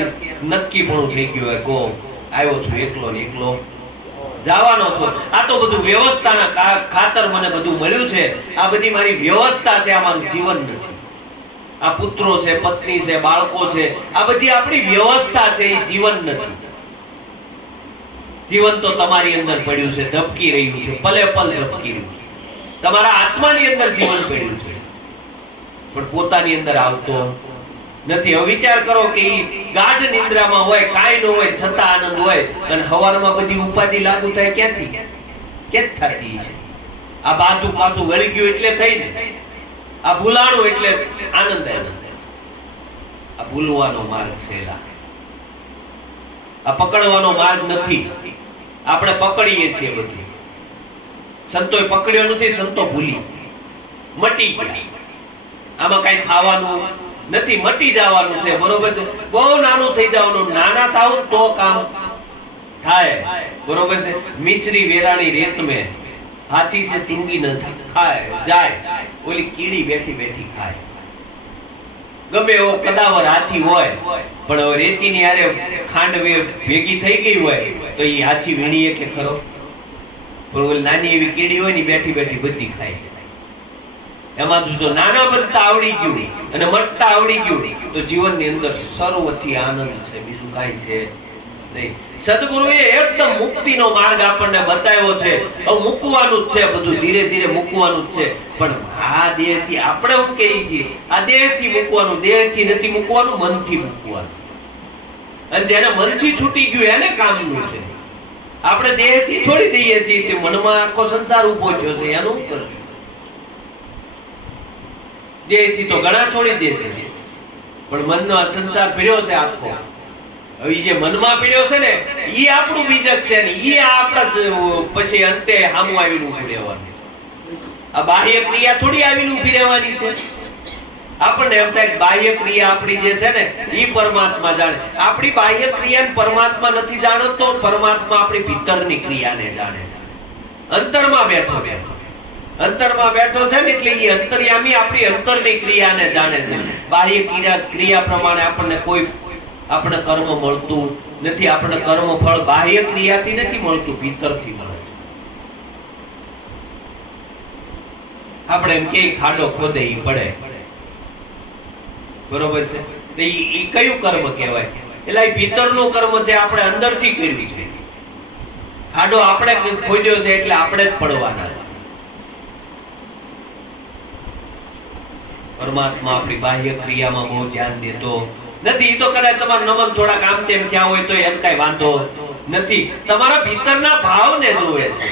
નક્કીપણું થઈ ગયું હોય, કો આવ્યો છું એકલો ને એકલો જવાનો છો. આ તો બધું વ્યવસ્થાના ખાતર મને બધું મળ્યું છે. આ બધી મારી વ્યવસ્થા છે, આ મારું જીવન નથી. આ પુત્રો છે, પત્ની છે, બાળકો છે, આ બધી આપણી વ્યવસ્થા છે, એ જીવન નથી. જીવન તો તમારી અંદર પડ્યું છે, ધબકી રહ્યું છે, પલે પલ ધબકી રહ્યું છે. તમારા આત્માની અંદર જીવન પડ્યું છે, પણ પોતાની અંદર આવતો નથી. હવે વિચાર કરો કે ગાઢ નિંદ્રામાં હોય, કાંઈ ન હોય, છતાં આનંદ હોય, અને હવારમાં બધી ઉપાધિ લાગુ થાય. ક્યાંથી થતી છે? આ બાધું પાછું વળી ગયું એટલે થઈ ને, આ ભૂલાણું એટલે આનંદ. આ ભૂલવાનો માર્ગ છે, આ પકડવાનો માર્ગ નથી. આપણે પકડીએ છીએ બધું. સંતોએ પકડ્યો નથી, સંતો ભૂલી મટી ગયા. આમાં કઈ થવાનું નથી, મટી જવાનું છે. બરોબર છે? બહુ નાનું થઈ જવાનું. નાના થાવ તો કામ થાય. બરોબર છે? મિશ્રી વેરાણી રેત મેં હાથી से चुंगी न खाए જાય, ઓલી કીડી બેઠી બેઠી ખાય. ગમે એવો કદાવર હાથી હોય પણ હવે રેતીની હારે ખાંડ ભેગી થઈ ગઈ હોય તો એ હાથી વીણીએ કે ખરો? પણ ઓલી નાની એવી કીડી હોય ને બેઠી બેઠી બધી ખાય છે. એમાં તો નાના બનતા આવડી ગયું અને મટતા આવડી ગયું તો જીવનની અંદર સર્વથી આનંદ છે, બીજું કાંઈ છે નહીં. સદગુરુએ એકદમ મુક્તિનો માર્ગ આપણને બતાવ્યો છે. હવે મૂકવાનું જ છે, બધું ધીરે ધીરે મૂકવાનું જ છે. પણ આ દેહથી આપણે શું કહીએ છીએ? આ દેહથી મૂકવાનું, દેહથી નથી મૂકવાનું, મનથી મૂકવાનું. અને જેને મનથી છૂટી ગયું એને કામનું છે. આપણે દેહથી છોડી દઈએ છીએ, તે મનમાં આખો સંસાર ઉભો થયો છે, એનું કરશું. દેહથી તો ઘણા છોડી દેશે, પણ મનનો સંસાર પીડ્યો છે આખો. હવે જે મનમાં પીડ્યો છે ને ઈ આપણું બીજક છે ને ઈ આપણા પછી અંતે સામું આવીને ઊભું રહેવાનું. આ બાહ્ય ક્રિયા થોડી આવીને ઊભી રહેવાની છે. આપણને એમ થાય બાહ્ય ક્રિયા આપણી જે છે ને ઈ પરમાત્મા જાણે. આપણી બાહ્ય ક્રિયાને પરમાત્મા નથી જાણતો, પરમાત્મા આપણી ભીતરની ક્રિયાને જાણે છે. અંતરમાં બેઠો છે, અંતરમાં બેઠો છે ને એટલે ઈ અંતર્યામી આપણી અંતરની ક્રિયાને જાણે છે. બાહ્ય ક્રિયા પ્રમાણે આપણને કોઈ આપણે કર્મ મળતું નથી. આપણને કર્મ ફળ બાહ્ય ક્રિયાથી નથી મળતું, ભીતરથી મળે છે. આપણે એમ કે ખાડો ખોદે ઈ પડે, બરોબર છે? તો ઈ કયું કર્મ કહેવાય? એટલે એ ભીતરનું કર્મ છે, આપણે અંદરથી કર્યું છે. ખાડો આપણે ખોદ્યો છે એટલે આપણે જ પડવાના છે. પરમાત્મા આપણી બાહ્ય ક્રિયામાં બહુ ધ્યાન દેતો નથી. ઈ તો કદાચ તમારા નમન થોડા કામ તેમ થયા હોય તો એમ કઈ વાંધો નથી. તમારા ભીતરના ભાવને જોવે છે.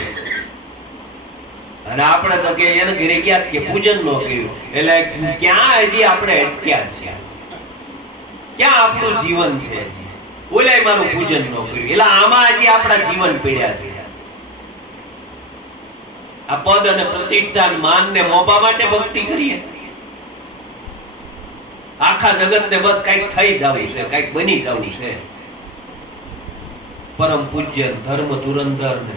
અને આપણે તો કે એને ઘરે ગયા કે પૂજન ન કર્યું એટલે ક્યાં હજી આપણે અટક્યા છે? ક્યાં આપણું જીવન છે? ઓલાય મારું પૂજન ન કર્યું એટલે આમાં હજી આપણા જીવન પીડ્યા છે. આ પદ અને પ્રતિષ્ઠાન માન ને મોભા માટે ભક્તિ કરીએ. આખા જગતને બસ કઈક થઈ જવું છે, કઈક બની જવું છે. પરમ પૂજ્ય ધર્મ ધુરંધર ને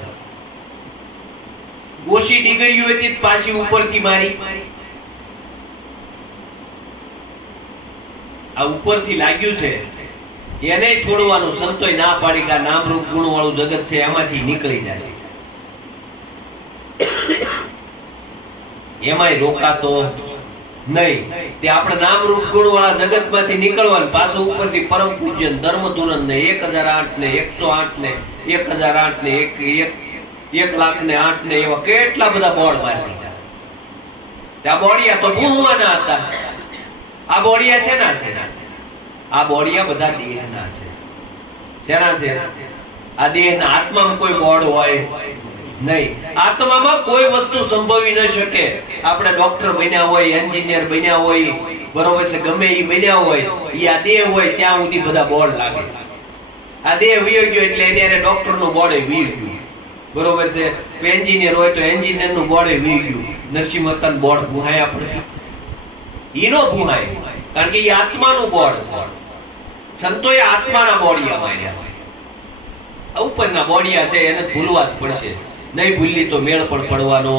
ઓછી ડિગ્રીઓ હતી પાછી ઉપરથી મારી. આ ઉપરથી લાગ્યું છે એને છોડવાનું સંતોય ના પાડી કે નામ રૂપ ગુણ વાળું જગત છે એમાંથી નીકળી જાય છે. એમાંય રોકાતો નહીં. તે આપણે નામ રૂપ ગુણ વાળા જગત માંથી નીકળવાનું પાછું ઉપરથી પરમ પૂજ્ય ધર્મ ધુરંધર ને 1008 ને 108 ને 1008 ને 1,08,008 ને એવા કેટલા બધા બોર્ડ મારી દીધા. ત્યાં બોડિયા તો ભૂવાના હતા. આ બોડિયા શેના છે? આ બોડિયા બધા દેહના છે. શેના છે? આ દેહના. આત્મામાં કોઈ બોડ હોય નહીં. આત્મામાં કોઈ વસ્તુ સંભવી ન શકે. આપણે ડોક્ટર બન્યા હોય, એન્જિનિયર બન્યા હોય, બરોબર છે, ગમે એ બન્યા હોય, એ આ દેહ હોય ત્યાં સુધી બધા બોર્ડ લાગે. આ દેહ વયો ગયો એટલે એને ડોક્ટર નું બોર્ડ વયું ગયું, બરોબર છે. એન્જિનિયર હોય તો એન્જિનિયર નું બોર્ડ વયું ગયું. નરસિંહ મહેતાનું બોર્ડ ભૂહાય આપણે? ઈ નો ભૂહાય, કારણ કે એ આત્માનું બોર્ડ છે. સંતોએ આત્માના બોડિયા માર્યા. ઉપરના બોડિયા છે એને ભૂલવા જ પડશે. નહીં ભૂલી તો મેળ પણ પડવાનો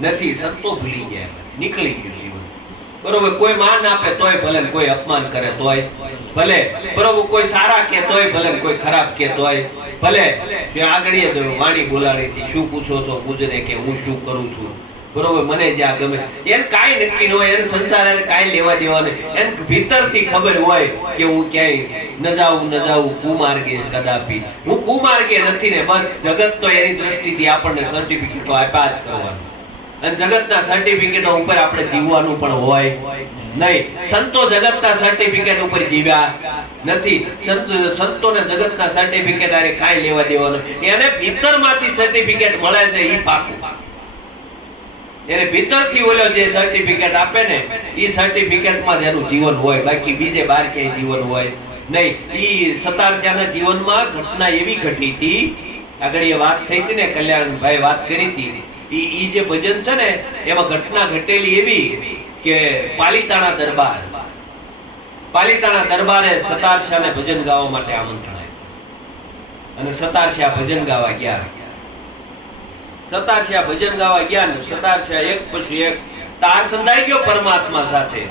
નથી. સંતો ભૂલી ગયા, નીકળી ગયું જીવન, બરોબર. કોઈ માન આપે તોય ભલે, કોઈ અપમાન કરે તોય ભલે, બરોબર. કોઈ સારા કે તોય ભલે, કોઈ ખરાબ કે તોય ભલે. આગળ વાણી બોલાડી હતી, શું પૂછો છો મુજને, કે હું શું કરું છું, બરોબર, મને જ્યાં ગમે. એને કાંઈ નક્કી ન હોય, એને સંસાર એને કાંઈ લેવા દેવા નહીં. એને ભીતરથી ખબર હોય કે હું ક્યાંય ન જાઉં કુમાર્ગે કદાપી. હું કુમાર્ગે નથી ને બસ. જગત તો એની દ્રષ્ટિથી આપણને સર્ટિફિકેટો આપ્યા જ કરવાનું, અને જગતના સર્ટિફિકેટો ઉપર આપણે જીવવાનું પણ હોય નહીં. સંતો જગતના સર્ટિફિકેટ ઉપર જીવ્યા નથી. સંતોને જગતના સર્ટિફિકેટ આરે કાંઈ લેવા દેવાનું. એને ભીતરમાંથી સર્ટિફિકેટ મળે છે ઈ પાકું. એને ભીતરથી ઓલો જે સર્ટિફિકેટ આપે ને ઈ સર્ટિફિકેટમાં જ એનું જીવન હોય, બાકી બીજે બહાર ક્યાંય જીવન હોય નહીં. ઈ સતારસિયાના જીવનમાં ઘટના એવી ઘટી હતી, આગળ એ વાત થઈ હતી ને, કલ્યાણભાઈ વાત કરી હતી. ઈ જે ભજન છે ને એમાં ઘટના ઘટેલી એવી કે પાલિતાણા દરબારે સતારસિયાને ભજન ગાવા માટે આમંત્રણ આપ્યું, અને સતારસિયા ભજન ગાવા ગયા. સતારસિયા ભજન ગાવા ગયા ને સતારસિયા એક પછી એક તાર સંધાઈ ગયો પરમાત્મા સાથે,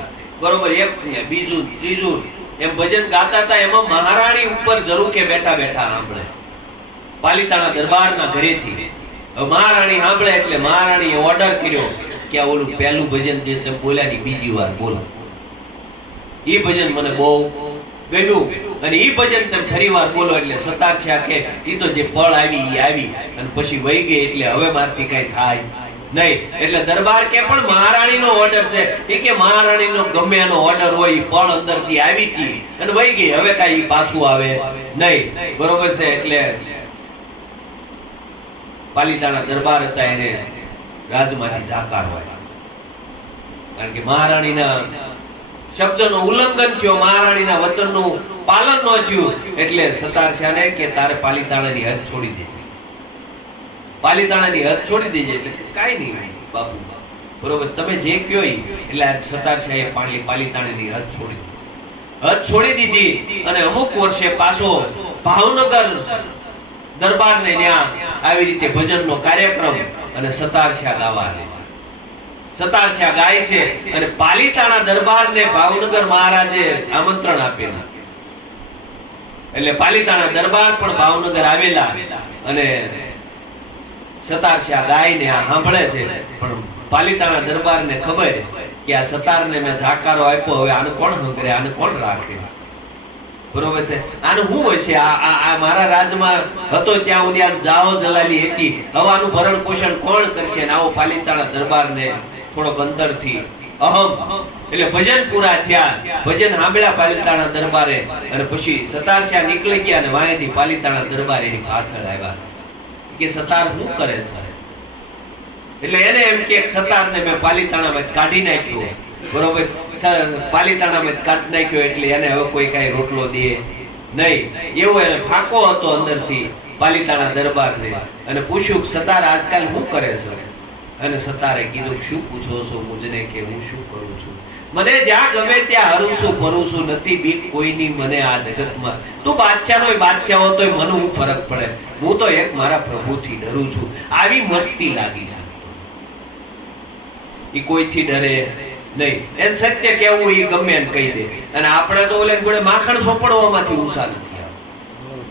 બરોબર. એક ને બીજું ત્રીજું એમ ભજન ગાતા હતા. એમાં મહારાણી ઉપર ઝરૂખે બેઠા બેઠા સાંભળે, પાલિતાણા દરબારના ઘરેથી. મહારાણી સાંભળે એટલે મહારાણીએ ઓર્ડર કર્યો કે આ ઓલું પહેલું ભજન જે તમે બોલ્યા ની બીજી વાર બોલો. ઈ ભજન મને બહુ ગમ્યું, અને ઈ ભજન તમે ફરી વાર બોલો. એટલે સતારસિયા કે ઈ તો જે પળ આવી ઈ આવી, અને પછી વહી ગઈ, એટલે હવે મારથી કઈ થાય નહીં. એટલે દરબાર કે પણ મહારાણીનો ઓર્ડર છે. એ કે મહારાણીનો ગમે એનો ઓર્ડર હોય, ઈ પળ અંદરથી આવી હતી અને વહી ગઈ, હવે કાંઈ પાછું આવે નહીં, બરોબર છે. એટલે પાલિતાણા દરબાર હતા એને રાજમાંથી જાકાર હોય, કારણ કે મહારાણીના શબ્દનું ઉલ્લંઘન થયો, મહારાણીના વચનનું પાલન ન થયું. એટલે સતારસિયાને કે તારે પાલિતાણાની હદ છોડી દેજે, પાલિતાણાની હદ છોડી દેજે. એટલે કાંઈ નહીં બાપુ, બરોબર, તમે જે કયો. એટલે સતારસિયાએ પાલિતાણાની હદ છોડી દીધી. હદ છોડી દીધી અને અમુક વર્ષે પાછો ભાવનગર દરબારને ત્યાં આવી રીતે ભજનનો કાર્યક્રમ, અને સતારસિયા ગાવા આવે. સતારસિયા ગાય છે, અને પાલિતાણા દરબારને ભાવનગર મહારાજે આમંત્રણ આપેલું. એટલે પાલિતાણા દરબાર પણ ભાવનગર આવેલા, અને સતારસિયા ગાયને આ સાંભળે છે. પણ પાલિતાણા દરબારને ખબર કે આ સતારને મેં જાકારો આપ્યો, હવે આને કોણ હંગરે, આને કોણ રાખે, બરોબર છે. આનું શું હોય છે? આ મારા રાજમાં હતો ત્યાં સુધી આ જાઓ જલાલી હતી, હવે આનું ભરણ પોષણ કોણ કરશે? આવો પાલિતાણા દરબારને થોડોક અંદરથી અહમ. એટલે ભજન પૂરા થયા, ભજન સાંભળ્યા પાલિતાણા દરબારે, અને પછી સતારસિયા નીકળી ગયા, અને વાંયથી પાલિતાણા દરબાર એની પાછળ આવ્યા કે સતાર શું કરે છે? એટલે એને એમ કે સતારને મેં પાલિતાણામાં કાઢી નાખ્યો, બરોબર. પાલિતાણામાં કાઢી નાખ્યો એટલે એને હવે કોઈ કાંઈ રોટલો દે નહીં, એવો એને ફાંકો હતો અંદરથી પાલિતાણા દરબારને. અને પૂછ્યું સતાર આજકાલ શું કરે છે? અને સતારે કીધું શું પૂછો છો મુજને, કે હું શું કરું છું? મને જ્યાં ગમે ત્યાં હરું છું ફરું છું, નથી બીક કોઈની મને આ જગતમાં. તું બાદશાહનો બાદશાહ હો તોય મને હું ફરક પડે, હું તો એક મારા પ્રભુથી ડરું છું. આવી મસ્તી લાગી છે, ઈ કોઈથી ડરે નહીં. એને સત્ય કેવું ઈ ગમે એને કહી દે. અને આપણે તો ઓલે ગોળે માખણ સોપડવામાંથી ઉષા નથી આવતી,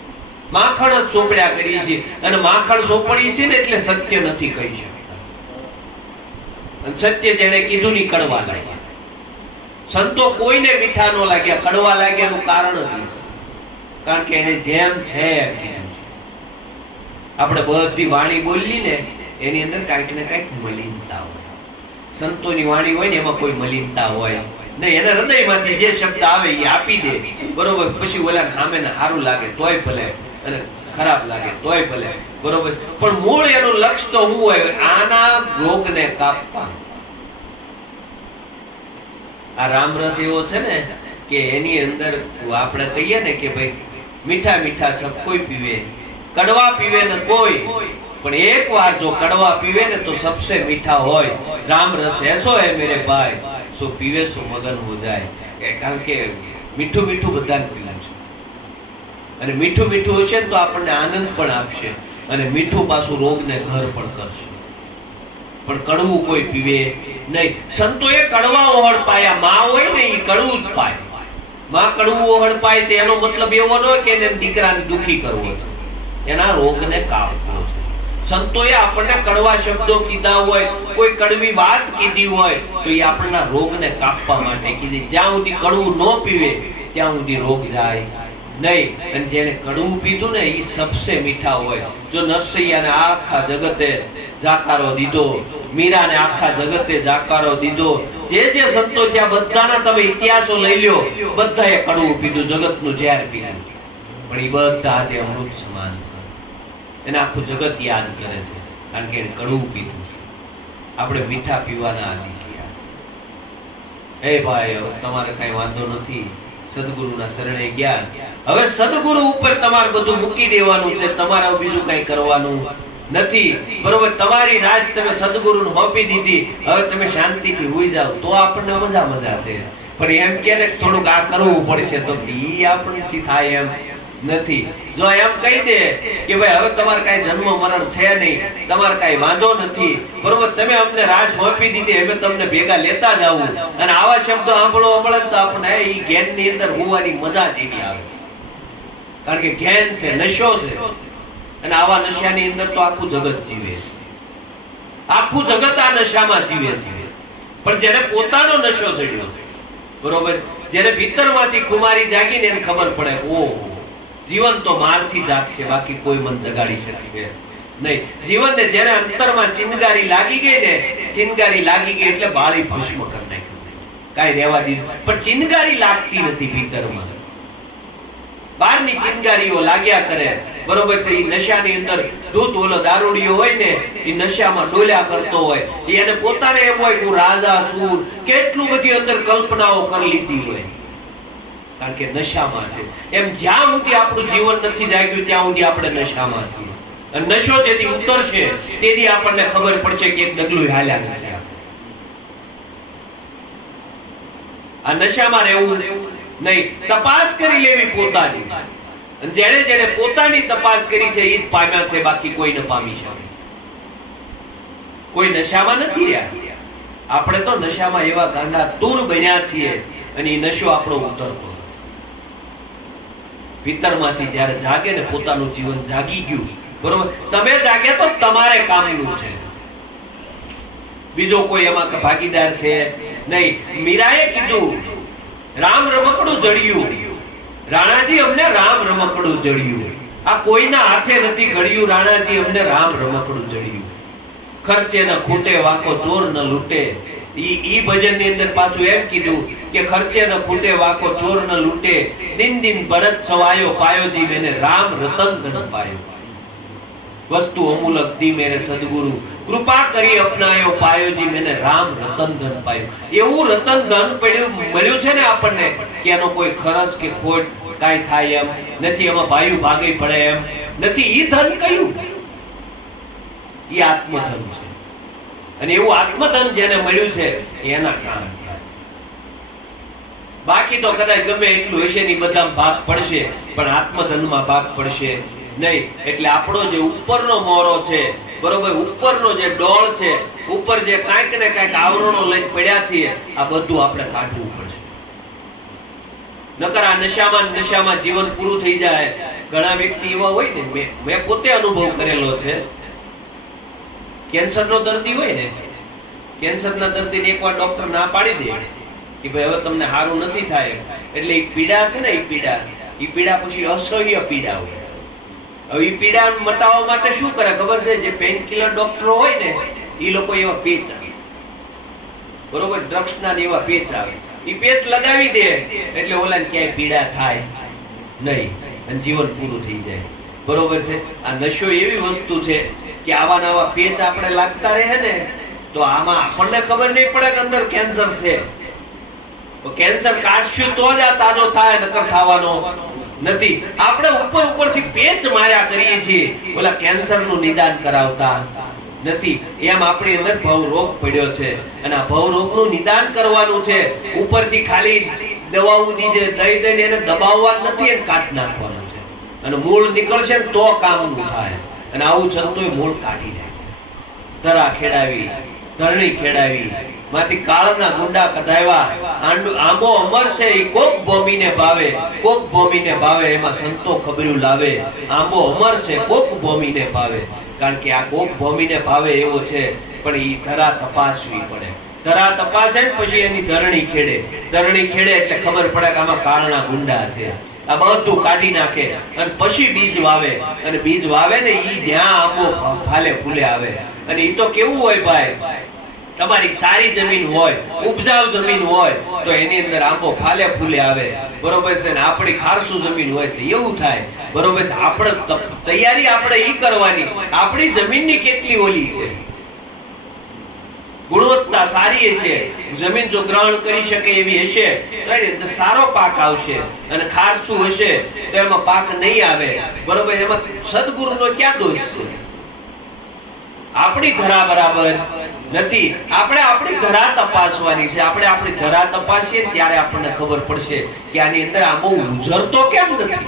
માખણ જ સોપડ્યા કરીએ છીએ, અને માખણ સોપડીએ છીએ ને એટલે સત્ય નથી કહી શકતા. સત્ય જેને કીધું ની કડવા લાગ્યા. સંતો કોઈને મીઠા ન લાગ્યા, કડવા લાગ્યાનું કારણ જ કારણ કે એને જેમ છે એમ કીધું છે. આપણે બધી વાણી બોલી ને એની અંદર કાંઈક ને કાંઈક મલિનતા હોય. સંતોની વાણી હોય ને એમાં કોઈ મલિનતા હોય નહીં, એના હૃદયમાંથી જે શબ્દ આવે એ આપી દે, બરોબર. પછી ઓલા સામે સારું લાગે તોય ભલે અને ખરાબ લાગે તોય ભલે, બરોબર. પણ મૂળ એનું લક્ષ્ય તો શું હોય? આના રોગને કાપવા. આ રામરસ એવો છે ને કે એની અંદર આપણે કહીએ ને કે ભાઈ મીઠા મીઠા સબ કોઈ પીવે, કડવા પીવે ને કોઈ, પણ એક વાર જો કડવા પીવે ને તો सबसे मीठा હોય રામ રસ ऐसो है मेरे भाई, સો પીવે સો મગન હો જાય. કારણ કે મીઠું મીઠું બધાને પીવું છે, અને મીઠું મીઠું હશે ને તો આપણને આનંદ પણ આપશે, અને મીઠું પાછું રોગને ઘર પણ કરશે. પણ કડવું કોઈ પીવે નહીં. સંતોએ કડવા ઓહળ પાયા. માં હોય ને એ કડવું જ પાય. માં કડવું ઓહળ પાય તો એનો મતલબ એવો ન હોય કે એને દીકરાને દુખી કરવો છે, એના રોગને કાપવો છે. સંતોએ આપણને કડવા શબ્દો કીધા હોય, કોઈ કડવી વાત કીધી હોય તો એ આપણના રોગને કાપવા માટે કીધી. જ્યાં સુધી કડવું ન પીવે ત્યાં સુધી રોગ જાય નહીં. અને જેને કડવું પીધું ને એ સબસે મીઠા હોય. જો નરસૈયાને આખા જગતે જાકારો દીધો, મીરાને આખા જગતે જાકારો દીધો, જે જે સંતો ત્યાં બધાના તમે ઇતિહાસો લઈ લ્યો, બધાએ કડવું પીધું, જગતનું ઝેર પીધું, પણ એ બધા આજે અમૃત સમાન છે. એને આખું જગત યાદ કરે છે, કારણ કે એને કડવું પીધું. આપણે મીઠા પીવાના આદિ થયા. એ ભાઈ હવે તમારે કઈ વાંધો નથી, સદગુરુના શરણે ગયા, હવે સદગુરુ ઉપર તમારે બધું મૂકી દેવાનું છે, તમારે બીજું કઈ કરવાનું નથી, બરોબર. તમારી રાજ તમે સદગુરુને સોંપી દીધી, હવે તમે શાંતિથી હોઈ જાઓ તો આપણને મજા મજા છે. પણ એમ કે ને થોડુંક આ કરવું પડશે તો ઈ આપણથી થાય એમ નથી. જો એમ કહી દે કે ભાઈ હવે તમારે કઈ જન્મ મરણ છે નહીં, તમારે કઈ વાંધો નથી, બરોબર, તમે અમને રાજ સોંપી દીધી, હવે તમને ભેગા લેતા જ આવું, અને આવા શબ્દો સાંભળો મળે તો આપણે એ જ્ઞાન ની અંદર હોવાની મજા જેવી આવે છે. કારણ કે જ્ઞાન છે, નશો છે, અને આવા નશાની અંદર તો આખું જગત જીવે છે. આખું જગત આ નશામાં જીવે છે. પણ જેને પોતાનો નશો ચડ્યો, બરોબર, જેને ભીતરમાંથી કુમારી જાગીને એને ખબર પડે, ઓહો જીવન તો મારથી જાગશે, બાકી કોઈ મન જગાડી શકે નહીં. જીવનને જેને અંતરમાં ચિનગારી લાગી ગઈ ને, ચિનગારી લાગી ગઈ એટલે બાળી ભસ્મ કરી નાખ્યું, કાઈ રહેવા દીધું. પણ ચિનગારી લાગતી નથી ભીતરમાં, બહારની ચિનગારીઓ લાગ્યા કરે, બરોબર છે. એ નશાની અંદર દૂધ ઓલો દારૂડિયો હોય ને, એ નશામાં ડોલ્યા કરતો હોય, એને પોતાને એમ હોય કે હું રાજા છું, કેટલું બધી અંદર કલ્પનાઓ કરી લીધી હોય, કારણ કે નશામાં છે. એમ જ્યાં સુધી આપણું જીવન નથી જાગ્યું ત્યાં સુધી આપણે નશામાં છીએ. અને નશો જેથી ઉતરશે તેથી આપણને ખબર પડશે કે એક ડગલું હાલ્યા નથી. આ નશામાં રહેવું નહીં, તપાસ કરી લેવી પોતાની. અને જેણે જેણે પોતાની તપાસ કરી છે એ જ પામ્યા છે, બાકી કોઈ ન પામી શકે. કોઈ નશામાં નથી રહ્યા. આપણે તો નશામાં એવા ગાંડા દૂર બન્યા છીએ, અને એ નશો આપણો ઉતરતો ભીતરમાંથી જ્યારે જાગે ને, પોતાનું જીવન જાગી ગયું, બરોબર, તમે જાગ્યા તો તમારે કામનું છે, બીજો કોઈ એમાં ભાગીદાર છે નહીં. મીરાએ કીધું રામ રમકડું જડ્યું, રાણાજી અમને રામ રમકડું જડ્યું, આ કોઈના હાથે નથી ઘડ્યું, રાણાજી અમને રામ રમકડું જડ્યું. ખર્ચે ન ખૂટે વાકો ચોર ન લૂટે. ઈ ભજન ની અંદર પાછું એમ કીધું કે ખર્ચે ન ખૂટે વાકો ચોર ન લૂટે, દિન દિન બળદ સવાયો પાયોજી મેને રામ રતન ધન પાયો. વસ્તુ અમૂલક દી મેરે સદગુરુ, કૃપા કરી અપનાયો પાયોજી મેને રામ રતન ધન પાયો. એવું રતન ધન મળ્યું છે ને આપણને કે એનો કોઈ ખર્ચ કે ખોટ કાઈ થાય એમ નથી, એમાં ભાઈ ભાગે પડે એમ નથી. ઈ ધન કયું? ઈ આત્મધન છે. અને એવું આત્મધન જેને મળ્યું છે એના કામ. બાકી તો કદાચ ગમે એટલું હશે ને બધા ભાગ પડશે, પણ આત્મધનમાં ભાગ પડશે નહીં. એટલે આપણો જે ઉપરનો મોરો છે, બરોબર, ઉપરનો જે ડોળ છે, ઉપર જે કાંઈક ને કાંઈક આવરણો લઈને પડ્યા છીએ, આ બધું આપણે કાઢવું પડશે. નકર આ નશામાં જીવન પૂરું થઈ જાય. ઘણા વ્યક્તિ એવા હોય ને, મેં પોતે અનુભવ કરેલો છે. કેન્સરનો દર્દી હોય ને, કેન્સરના દર્દીને એકવાર ડોક્ટર ના પાડી દે કે ભાઈ હવે તમને સારું નથી થાય, એટલે એ પીડા છે ને, એ પીડા પછી અસહ્ય પીડા હોય. હવે એ પીડા મટાવવા માટે શું કરે ખબર છે? જે પેઇન કિલર ડોક્ટરો હોય ને, એ લોકો એવા પેચ આવે, બરોબર, ડ્રગ્સના ને એવા પેચ આવે. ઈ પેચ લગાવી દે એટલે ઓલાને ક્યાંય પીડા થાય નહીં અને જીવન પૂરું થઈ જાય. બરોબર છે. આ નશો એવી વસ્તુ છે કે આવા નવા પેચ આપણે લાગતા રહે ને તો આમાં આપણને ખબર નહીં પડે કે અંદર કેન્સર છે. તો કેન્સર કાઢશું તો જ આ તાજો થાય, નકર થવાનો નથી. આપણે ઉપર ઉપરથી પેચ માર્યા કરીએ છીએ, ઓલા કેન્સરનું નિદાન કરાવતા નથી. એમ આપણી અંદર ભવ રોગ પડ્યો છે અને આ ભવ રોગનું નિદાન કરવાનું છે. ઉપરથી ખાલી દવાઓ દીધે દઈ દઈને એને દબાવવા નથી, એને કાઢી નાખવાનું છે અને મૂળ નીકળશે ને તો કામનું થાય. અને આવું છતાંય મૂળ કાઢી નાખે. ધરા ખેડાવી, ધરણી ખેડાવી, માંથી કાળના ગુંડા કઢાવ્યા. આંબો અમર છે ઈ કોક ભૂમિને ભાવે, કોક ભૂમિને ભાવે, એમાં સંતો ખબર્યું લાવે. આંબો અમર છે કોક ભૂમિને ભાવે. કારણ કે આ કોક ભૂમિને ભાવે એવો છે, પણ ઈ ધરા તપાસવી પડે. ધરા તપાસે ને પછી એની ધરણી ખેડે. ધરણી ખેડે એટલે ખબર પડે કે આમાં કાળના ગુંડા છે. આ બધું કાઢી નાખે અને પછી બીજ વાવે. અને બીજ વાવે ને ઈ ત્યાં આંબો ફાલે ફૂલે આવે. અને ઈ તો કેવું હોય ભાઈ, તમારી સારી જમીન હોય, ઉપજાઉ જમીન હોય તો એની અંદર આંબો ફાલે ફૂલે આવે. બરોબર છે ને આપણી ખારસુ જમીન હોય તો એવું થાય. બરોબર છે. આપણે તૈયારી આપણે ઈ કરવાની, આપણી જમીનની કેટલી ઓલી છે, ગુણવત્તા સારી છે, જમીન જો ગ્રહણ કરી શકે એવી હશે તો એની અંદર સારો પાક આવશે. અને ખારસુ હશે તો એમાં પાક નહીં આવે. બરોબર. એમાં સદગુરુનો ક્યાં દોષ છે? આપણી ધરા બરાબર નથી. આપણે આપણી ધરા તપાસવાની છે. આપણે આપણી ધરા તપાસીએ ત્યારે આપણને ખબર પડશે કે આની અંદર આંબો ઉજરતો કેમ નથી.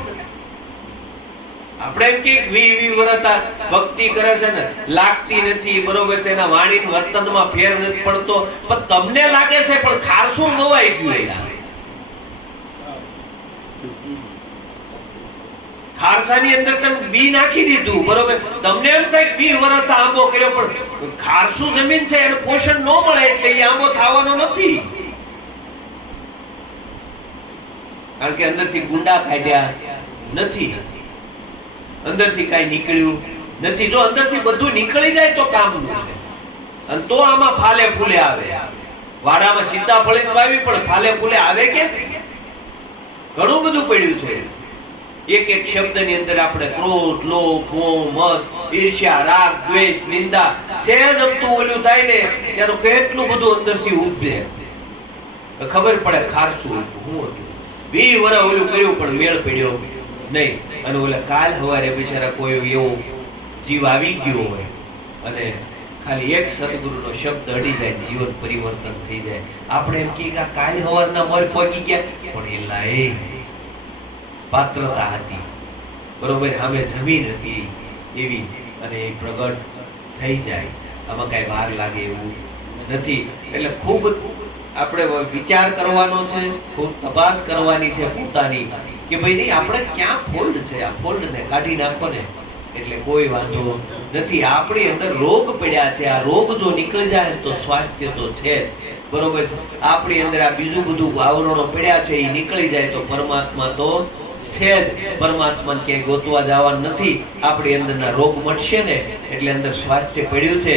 આપણે એમ કે વી વરતા ભક્તિ કરે છે ને લાગતી નથી. બરોબર છે. એના વાણી વર્તનમાં ફેર નથી પડતો, પણ તમને લાગે છે પણ ખારસું ગવાઈ ગયું. ખારસાની અંદર તમે બી નાખી દીધું. બરોબર. તમને એમ થાય કે 20 વર્ષ આંબો કર્યો, પણ ખારસુ જમીન છે એને પોષણ ન મળે એટલે એ આંબો થવાનો નથી. કારણ કે અંદરથી ગુંડા કાઢ્યા નથી, અંદરથી કઈ નીકળ્યું નથી. જો અંદરથી બધું નીકળી જાય તો કામનું છે અને તો આમાં ફાલે ફૂલે આવે. વાડામાં સીતાફળી વાવી પણ ફાલે ફૂલે આવે કે ઘણું બધું પડ્યું છે. એક એક શબ્દની અંદર આપણે ક્રોધ, લોભ, મોહ, મદ, ઈર્ષ્યા, રાગ, દ્વેષ, નિંદા સહેજ અમતું ઓલું થાય ને ત્યાં તો કેટલું બધું અંદરથી ઉપજે. ખબર પડે ખારસું હતું, હું હતું. 20 વર્ષ ઓલું કર્યું પણ મેળ પડ્યો નહીં. અને ઓલા કાલ સવારે બિચારા કોઈ એવો જીવ આવી ગયો હોય અને ખાલી એક સદગુરુનો શબ્દ અડી જાય, જીવન પરિવર્તન થઈ જાય. આપણે એમ કે કાલ સવારના મોર પહોંચી ગયા, પણ એ લાય પાત્રતા હતી. બરોબર. સામે જમીન હતી એવી અને એ પ્રગટ થઈ જાય. આમાં કઈ વાર લાગે એવું નથી. એટલે ખૂબ આપણે વિચાર કરવાનો છે, ખૂબ તપાસ કરવાની છે પોતાની કે ભાઈ નહીં આપણે ક્યાં ફોલ્ડ છે. આ ફોલ્ડને કાઢી નાખો ને એટલે કોઈ વાંધો નથી. આપણી અંદર રોગ પડ્યા છે. આ રોગ જો નીકળી જાય તો સ્વાસ્થ્ય તો છે. બરોબર છે. આપણી અંદર આ બીજું બધું આવરણો પડ્યા છે એ નીકળી જાય તો પરમાત્મા તો છે જ. પરમાત્માને ક્યાંય ગોતવા જવાનું નથી. આપણી અંદરના રોગ મટશે ને એટલે અંદર સ્વાસ્થ્ય પડ્યું છે.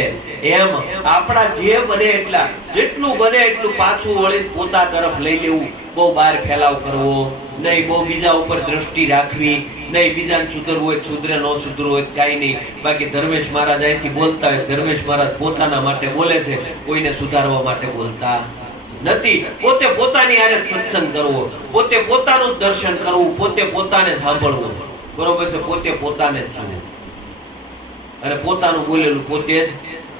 એમ આપણા જે બને એટલા, જેટલું બને એટલું પાછું વળી પોતા તરફ લઈ લેવું. બહુ બહાર ફેલાવ કરવો નહીં, બહુ બીજા ઉપર દ્રષ્ટિ રાખવી નહીં. બીજાને સુધરવું હોય સુધરે, ન સુધરવું હોય કાંઈ નહીં. બાકી ધર્મેશ મહારાજ અહીંથી બોલતા હોય, ધર્મેશ મહારાજ પોતાના માટે બોલે છે, કોઈને સુધારવા માટે બોલતા નથી. પોતે પોતાની હારે સત્સંગ કરવો, પોતે પોતાનું દર્શન કરવું, પોતે પોતાને સાંભળવું. બરોબર છે. પોતે પોતાને જ જોવું અને પોતાનું બોલેલું પોતે જ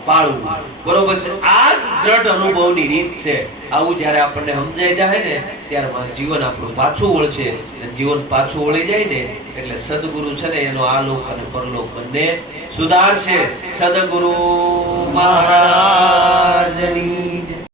પાળવું. બરોબર છે. આ જ દ્રઢ અનુભવની રીત છે. આવું જ્યારે આપણને સમજાઈ જાય ને ત્યારે જીવન આપણું પાછું વળશે. જીવન પાછું વળી જાય ને એટલે સદગુરુ છે ને એનો આલોક અને પરલોક બંને સુધારશે. સદગુરુ મહારાજની